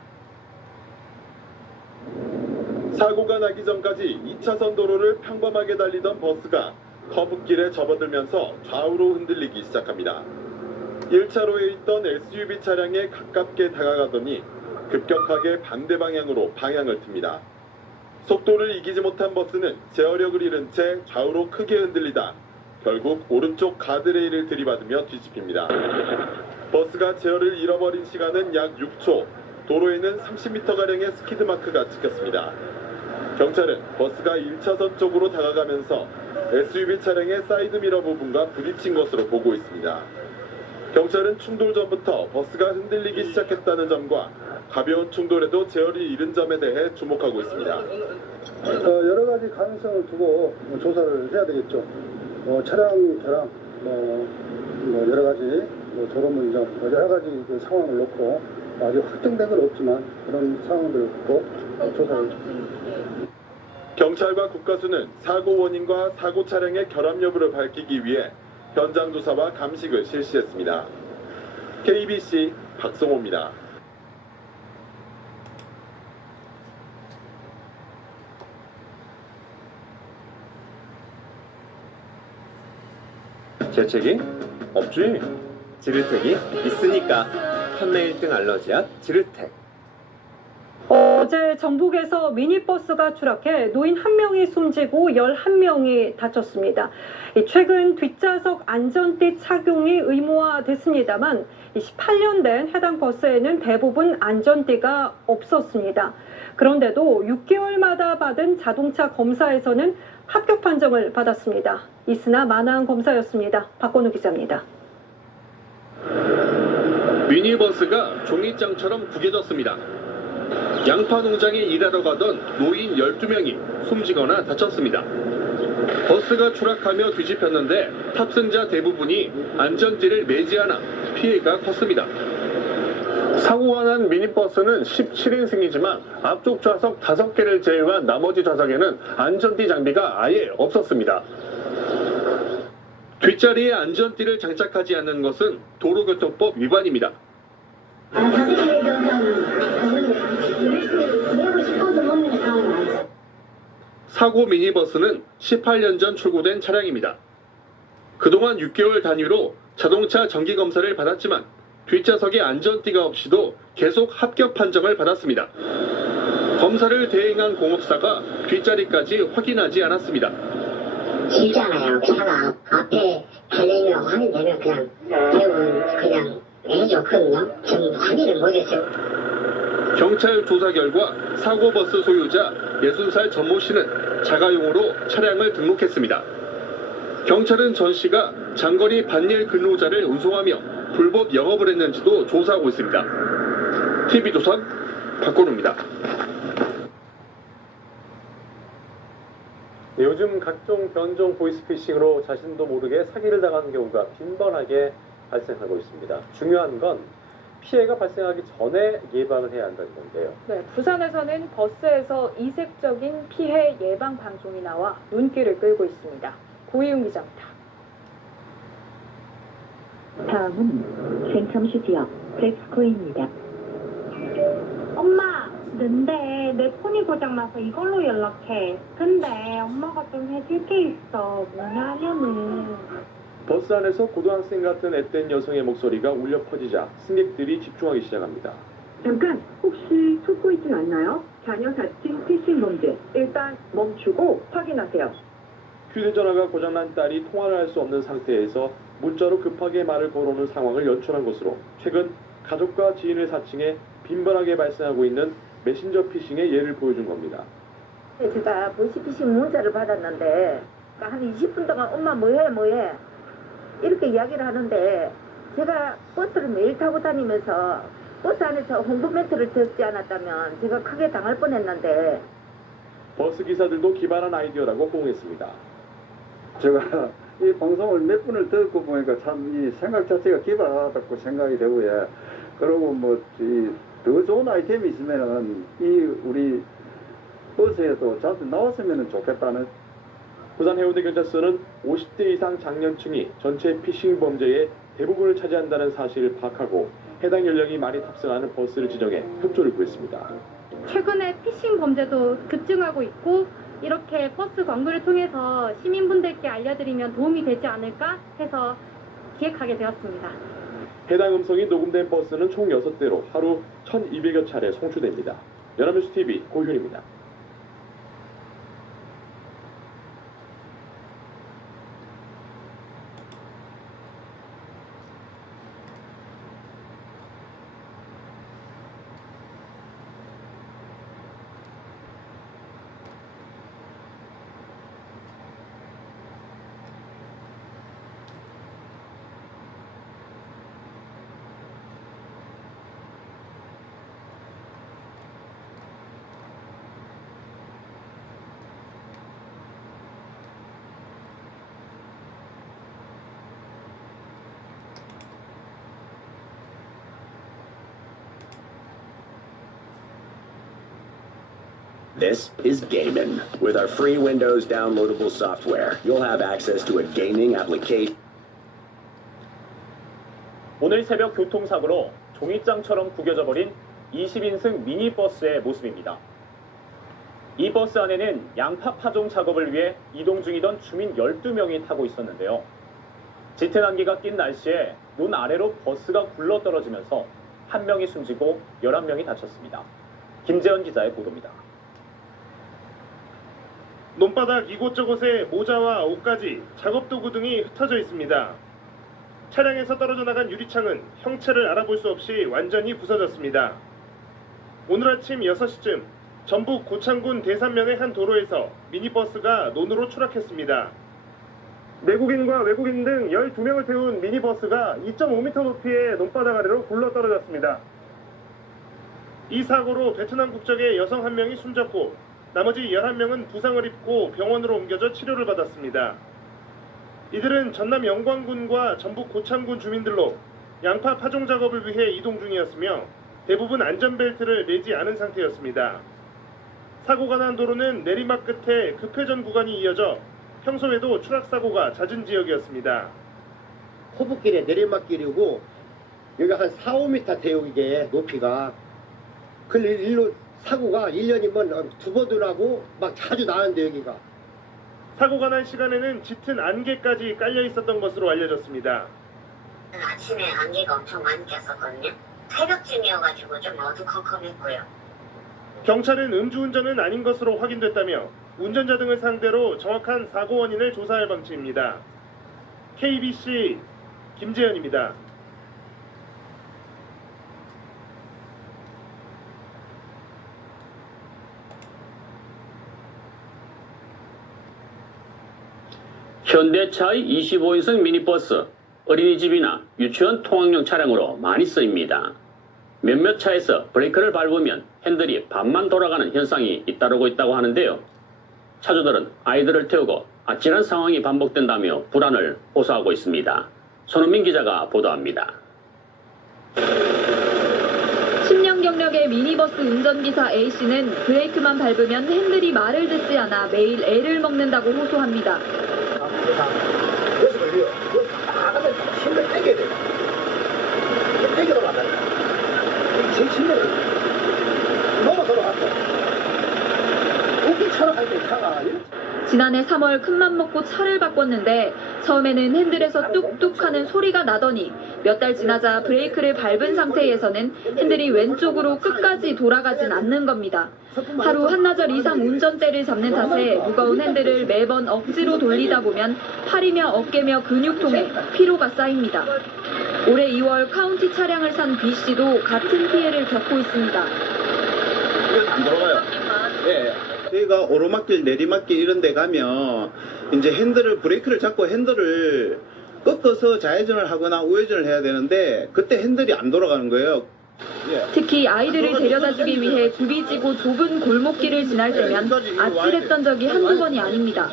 사고가 나기 전까지 2차선 도로를 평범하게 달리던 버스가 커브길에 접어들면서 좌우로 흔들리기 시작합니다. 1차로에 있던 SUV 차량에 가깝게 다가가더니 급격하게 반대 방향으로 방향을 틉니다. 속도를 이기지 못한 버스는 제어력을 잃은 채 좌우로 크게 흔들리다 결국 오른쪽 가드레일을 들이받으며 뒤집힙니다. 버스가 제어를 잃어버린 시간은 약 6초, 도로에는 30m가량의 스키드 마크가 찍혔습니다. 경찰은 버스가 1차선 쪽으로 다가가면서 SUV 차량의 사이드미러 부분과 부딪힌 것으로 보고 있습니다. 경찰은 충돌 전부터 버스가 흔들리기 시작했다는 점과 가벼운 충돌에도 제어를 잃은 점에 대해 주목하고 있습니다. 여러 가지 가능성을 두고 조사를 해야 되겠죠. 차량 결함, 여러 가지 도로문정, 여러 가지 그 상황을 놓고 아직 확정된 건 없지만 그런 상황들을 놓고 조사를. 경찰과 국가수는 사고 원인과 사고 차량의 결함 여부를 밝히기 위해 현장 조사와 감식을 실시했습니다. KBC 박성호입니다. 재채기? 없지. 지르텍이 있으니까. 판매 1등 알러지약 지르텍. 어제 전북에서 미니버스가 추락해 노인 1명이 숨지고 11명이 다쳤습니다. 최근 뒷좌석 안전띠 착용이 의무화됐습니다만 18년 된 해당 버스에는 대부분 안전띠가 없었습니다. 그런데도 6개월마다 받은 자동차 검사에서는 합격 판정을 받았습니다. 있으나 만한 검사였습니다. 박건우 기자입니다. 미니버스가 종이장처럼 구겨졌습니다. 양파 농장에 일하러 가던 노인 12명이 숨지거나 다쳤습니다. 버스가 추락하며 뒤집혔는데 탑승자 대부분이 안전띠를 매지 않아 피해가 컸습니다. 사고가 난 미니버스는 17인승이지만 앞쪽 좌석 5개를 제외한 나머지 좌석에는 안전띠 장비가 아예 없었습니다. 뒷자리에 안전띠를 장착하지 않는 것은 도로교통법 위반입니다. 사고 미니버스는 18년 전 출고된 차량입니다. 그동안 6개월 단위로 자동차 정기검사를 받았지만 뒷좌석에 안전띠가 없이도 계속 합격 판정을 받았습니다. 검사를 대행한 공업사가 뒷자리까지 확인하지 않았습니다. 길잖아요. 차가 앞에 달리면 확인되면 그냥 대부분 그냥 해줬거든요. 좀 확인을 못했어요. 경찰 조사 결과 사고 버스 소유자 60살 전모 씨는 자가용으로 차량을 등록했습니다. 경찰은 전 씨가 장거리 반일 근로자를 운송하며 불법 영업을 했는지도 조사하고 있습니다. TV조선 박건우입니다. 네, 요즘 각종 변종 보이스피싱으로 자신도 모르게 사기를 당하는 경우가 빈번하게 발생하고 있습니다. 중요한 건 피해가 발생하기 전에 예방을 해야 한다는 건데요. 네, 부산에서는 버스에서 이색적인 피해 예방 방송이 나와 눈길을 끌고 있습니다. 고희웅 기자입니다. 다음은 생첨시 지역 잭스코입니다. 엄마, 근데 내 폰이 고장나서 이걸로 연락해. 근데 엄마가 좀 해줄 게 있어. 뭐냐면은 버스 안에서 고등학생 같은 앳된 여성의 목소리가 울려 퍼지자 승객들이 집중하기 시작합니다. 잠깐, 혹시 속고 있진 않나요? 자녀 사칭 피싱 범죄. 일단 멈추고 확인하세요. 휴대전화가 고장난 딸이 통화를 할 수 없는 상태에서 문자로 급하게 말을 걸어오는 상황을 연출한 것으로 최근 가족과 지인을 사칭해 빈번하게 발생하고 있는 메신저 피싱의 예를 보여준 겁니다. 제가 보이스피싱 문자를 받았는데 한 20분 동안 엄마 뭐해 이렇게 이야기를 하는데 제가 버스를 매일 타고 다니면서 버스 안에서 홍보 멘트를 듣지 않았다면 제가 크게 당할 뻔했는데 버스 기사들도 기발한 아이디어라고 호응했습니다. 제가 이 방송을 몇 분을 듣고 보니까 참 이 생각 자체가 기발하다고 생각이 되고요. 그리고 뭐 더 좋은 아이템이 있으면은 이 우리 버스에도 자주 나왔으면 좋겠다는. 부산 해운대 경찰서는 50대 이상 장년층이 전체 피싱 범죄의 대부분을 차지한다는 사실을 파악하고 해당 연령이 많이 탑승하는 버스를 지정해 협조를 구했습니다. 최근에 피싱 범죄도 급증하고 있고 이렇게 버스 광고를 통해서 시민분들께 알려드리면 도움이 되지 않을까 해서 기획하게 되었습니다. 해당 음성이 녹음된 버스는 총 6대로 하루 1,200여 차례 송출됩니다. 연합뉴스 TV 고윤입니다. This is Gaiman. With our free Windows downloadable software, you'll have access to a gaming application. 오늘 새벽 교통사고로 종이장처럼 구겨져 버린 20인승 미니버스의 모습입니다. 이 버스 안에는 양파 파종 작업을 위해 이동 중이던 주민 12명이 타고 있었는데요. 짙은 안개가 낀 날씨에 눈 아래로 버스가 굴러떨어지면서 1명이 숨지고 11명이 다쳤습니다. 김재현 기자의 보도입니다. 논바닥 이곳저곳에 모자와 옷가지, 작업도구 등이 흩어져 있습니다. 차량에서 떨어져 나간 유리창은 형체를 알아볼 수 없이 완전히 부서졌습니다. 오늘 아침 6시쯤 전북 고창군 대산면의 한 도로에서 미니버스가 논으로 추락했습니다. 내국인과 외국인 등 12명을 태운 미니버스가 2.5m 높이의 논바닥 아래로 굴러떨어졌습니다. 이 사고로 베트남 국적의 여성 1명이 숨졌고 나머지 11명은 부상을 입고 병원으로 옮겨져 치료를 받았습니다. 이들은 전남 영광군과 전북 고창군 주민들로 양파 파종 작업을 위해 이동 중이었으며 대부분 안전벨트를 매지 않은 상태였습니다. 사고가 난 도로는 내리막 끝에 급회전 구간이 이어져 평소에도 추락사고가 잦은 지역이었습니다. 호북길에 내리막길이고 여기 한 4, 5m 돼요. 이게 높이가. 그 일로 사고가 1년이면 2번 나고 막 자주 나는데 여기가. 사고가 난 시간에는 짙은 안개까지 깔려 있었던 것으로 알려졌습니다. 아침에 안개가 엄청 많이 꼈었거든요. 새벽쯤이어가지고 좀 어두컴컴했고요. 경찰은 음주운전은 아닌 것으로 확인됐다며 운전자 등을 상대로 정확한 사고 원인을 조사할 방침입니다. KBC 김재현입니다. 현대차의 25인승 미니버스, 어린이집이나 유치원 통학용 차량으로 많이 쓰입니다. 몇몇 차에서 브레이크를 밟으면 핸들이 반만 돌아가는 현상이 잇따르고 있다고 하는데요. 차주들은 아이들을 태우고 아찔한 상황이 반복된다며 불안을 호소하고 있습니다. 손흥민 기자가 보도합니다. 10년 경력의 미니버스 운전기사 A씨는 브레이크만 밟으면 핸들이 말을 듣지 않아 매일 애를 먹는다고 호소합니다. 그래서 그래요. 나가면 힘을 빼게 돼요. 빼게 돌아간다니까. 이게 제일 힘들어요. 너무 돌아갔어. 여기 차로 갈때 차가 지난해 3월 큰맘 먹고 차를 바꿨는데 처음에는 핸들에서 뚝뚝하는 소리가 나더니 몇 달 지나자 브레이크를 밟은 상태에서는 핸들이 왼쪽으로 끝까지 돌아가진 않는 겁니다. 하루 한나절 이상 운전대를 잡는 탓에 무거운 핸들을 매번 억지로 돌리다 보면 팔이며 어깨며 근육통에 피로가 쌓입니다. 올해 2월 카운티 차량을 산 B씨도 같은 피해를 겪고 있습니다. 안 돌아가요. 네. 저희가 오르막길, 내리막길 이런 데 가면 이제 브레이크를 잡고 핸들을 꺾어서 좌회전을 하거나 우회전을 해야 되는데 그때 핸들이 안 돌아가는 거예요. 특히 아이들을 데려다주기 위해 굽이지고 좁은 골목길을 지날 때면 아찔했던 적이 한두 번이 아닙니다.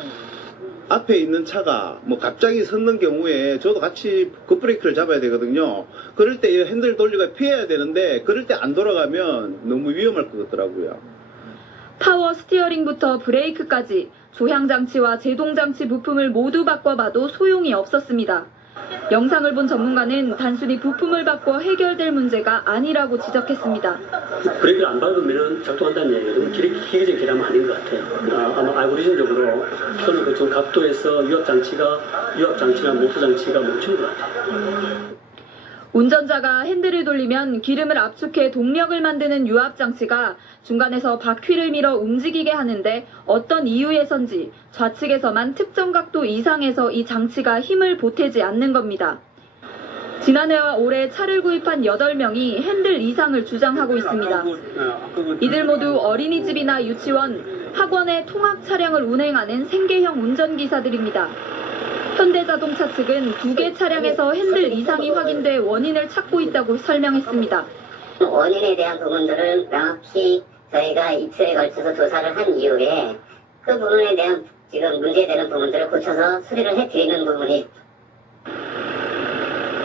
앞에 있는 차가 뭐 갑자기 섰는 경우에 저도 같이 급브레이크를 잡아야 되거든요. 그럴 때 핸들 돌리고 피해야 되는데 그럴 때 안 돌아가면 너무 위험할 것 같더라고요. 파워 스티어링부터 브레이크까지 조향장치와 제동장치 부품을 모두 바꿔봐도 소용이 없었습니다. 영상을 본 전문가는 단순히 부품을 바꿔 해결될 문제가 아니라고 지적했습니다. 브레이크를 안 밟으면 작동한다는 얘기는 기계적인 결함은 아닌 것 같아요. 아마 알고리즘적으로 또는 그 각도에서 유압장치나 모터장치가 멈춘 것 같아요. 운전자가 핸들을 돌리면 기름을 압축해 동력을 만드는 유압장치가 중간에서 바퀴를 밀어 움직이게 하는데 어떤 이유에선지 좌측에서만 특정 각도 이상에서 이 장치가 힘을 보태지 않는 겁니다. 지난해와 올해 차를 구입한 8명이 핸들 이상을 주장하고 있습니다. 이들 모두 어린이집이나 유치원, 학원의 통학 차량을 운행하는 생계형 운전기사들입니다. 현대자동차 측은 2개 차량에서 핸들 이상이 확인돼 원인을 찾고 있다고 설명했습니다. 원인에 대한 부분들은 명확히 저희가 이틀에 걸쳐서 조사를 한 이후에 그 부분에 대한 지금 문제되는 부분들을 고쳐서 수리를 해드리는 부분이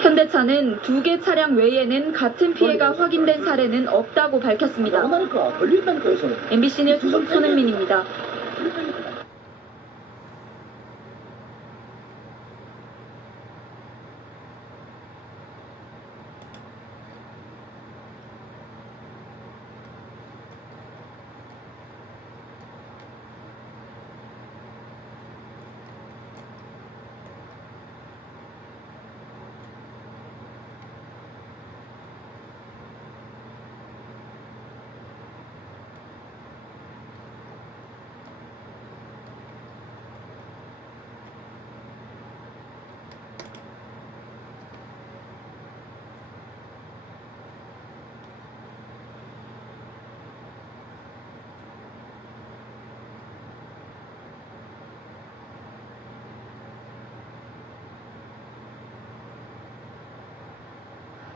현대차는 2개 차량 외에는 같은 피해가 확인된 사례는 없다고 밝혔습니다. MBC 뉴스 손흥민입니다.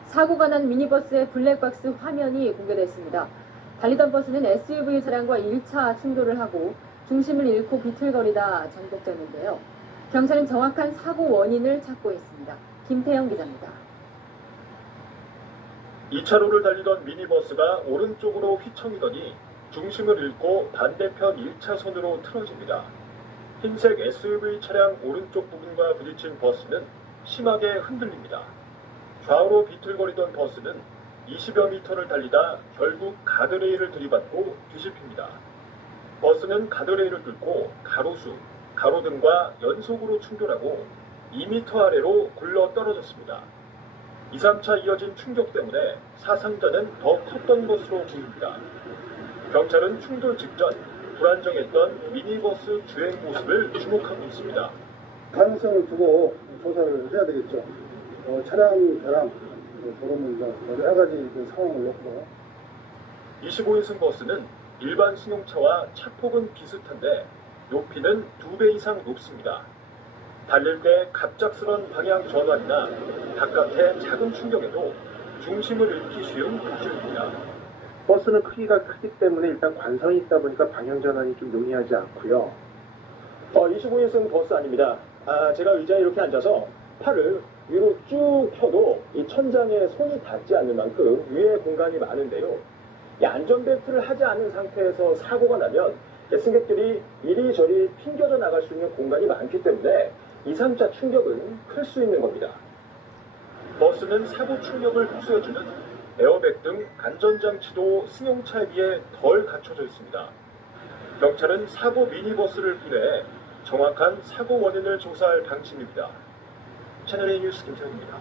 사고가 난 미니버스의 블랙박스 화면이 공개됐습니다. 달리던 버스는 SUV 차량과 1차 충돌을 하고 중심을 잃고 비틀거리다 전복됐는데요. 경찰은 정확한 사고 원인을 찾고 있습니다. 김태영 기자입니다. 2차로를 달리던 미니버스가 오른쪽으로 휘청이더니 중심을 잃고 반대편 1차선으로 틀어집니다. 흰색 SUV 차량 오른쪽 부분과 부딪힌 버스는 심하게 흔들립니다. 좌우로 비틀거리던 버스는 20여 미터를 달리다 결국 가드레일을 들이받고 뒤집힙니다. 버스는 가드레일을 뚫고 가로수, 가로등과 연속으로 충돌하고 2m 아래로 굴러 떨어졌습니다. 2, 3차 이어진 충격 때문에 사상자는 더 컸던 것으로 보입니다. 경찰은 충돌 직전 불안정했던 미니버스 주행 모습을 주목하고 있습니다. 가능성을 두고 조사를 해야 되겠죠. 차량 결함, 졸음운전 여러 가지 상황을 놓고 25인승 버스는 일반 승용차와 차폭은 비슷한데 높이는 2배 이상 높습니다. 달릴 때 갑작스런 방향 전환이나 바깥의 작은 충격에도 중심을 잃기 쉬운 국중입니다. 버스는 크기가 크기 때문에 일단 관성이 있다 보니까 방향 전환이 좀 용이하지 않고요. 25인승 버스 아닙니다. 제가 의자에 이렇게 앉아서 팔을 위로 쭉 펴도 이 천장에 손이 닿지 않는 만큼 위에 공간이 많은데요. 이 안전벨트를 하지 않은 상태에서 사고가 나면 승객들이 이리저리 튕겨져 나갈 수 있는 공간이 많기 때문에 2, 3차 충격은 클 수 있는 겁니다. 버스는 사고 충격을 흡수해주는 에어백 등 안전장치도 승용차에 비해 덜 갖춰져 있습니다. 경찰은 사고 미니버스를 분해해 정확한 사고 원인을 조사할 방침입니다. 채널A 뉴스 김태현입니다.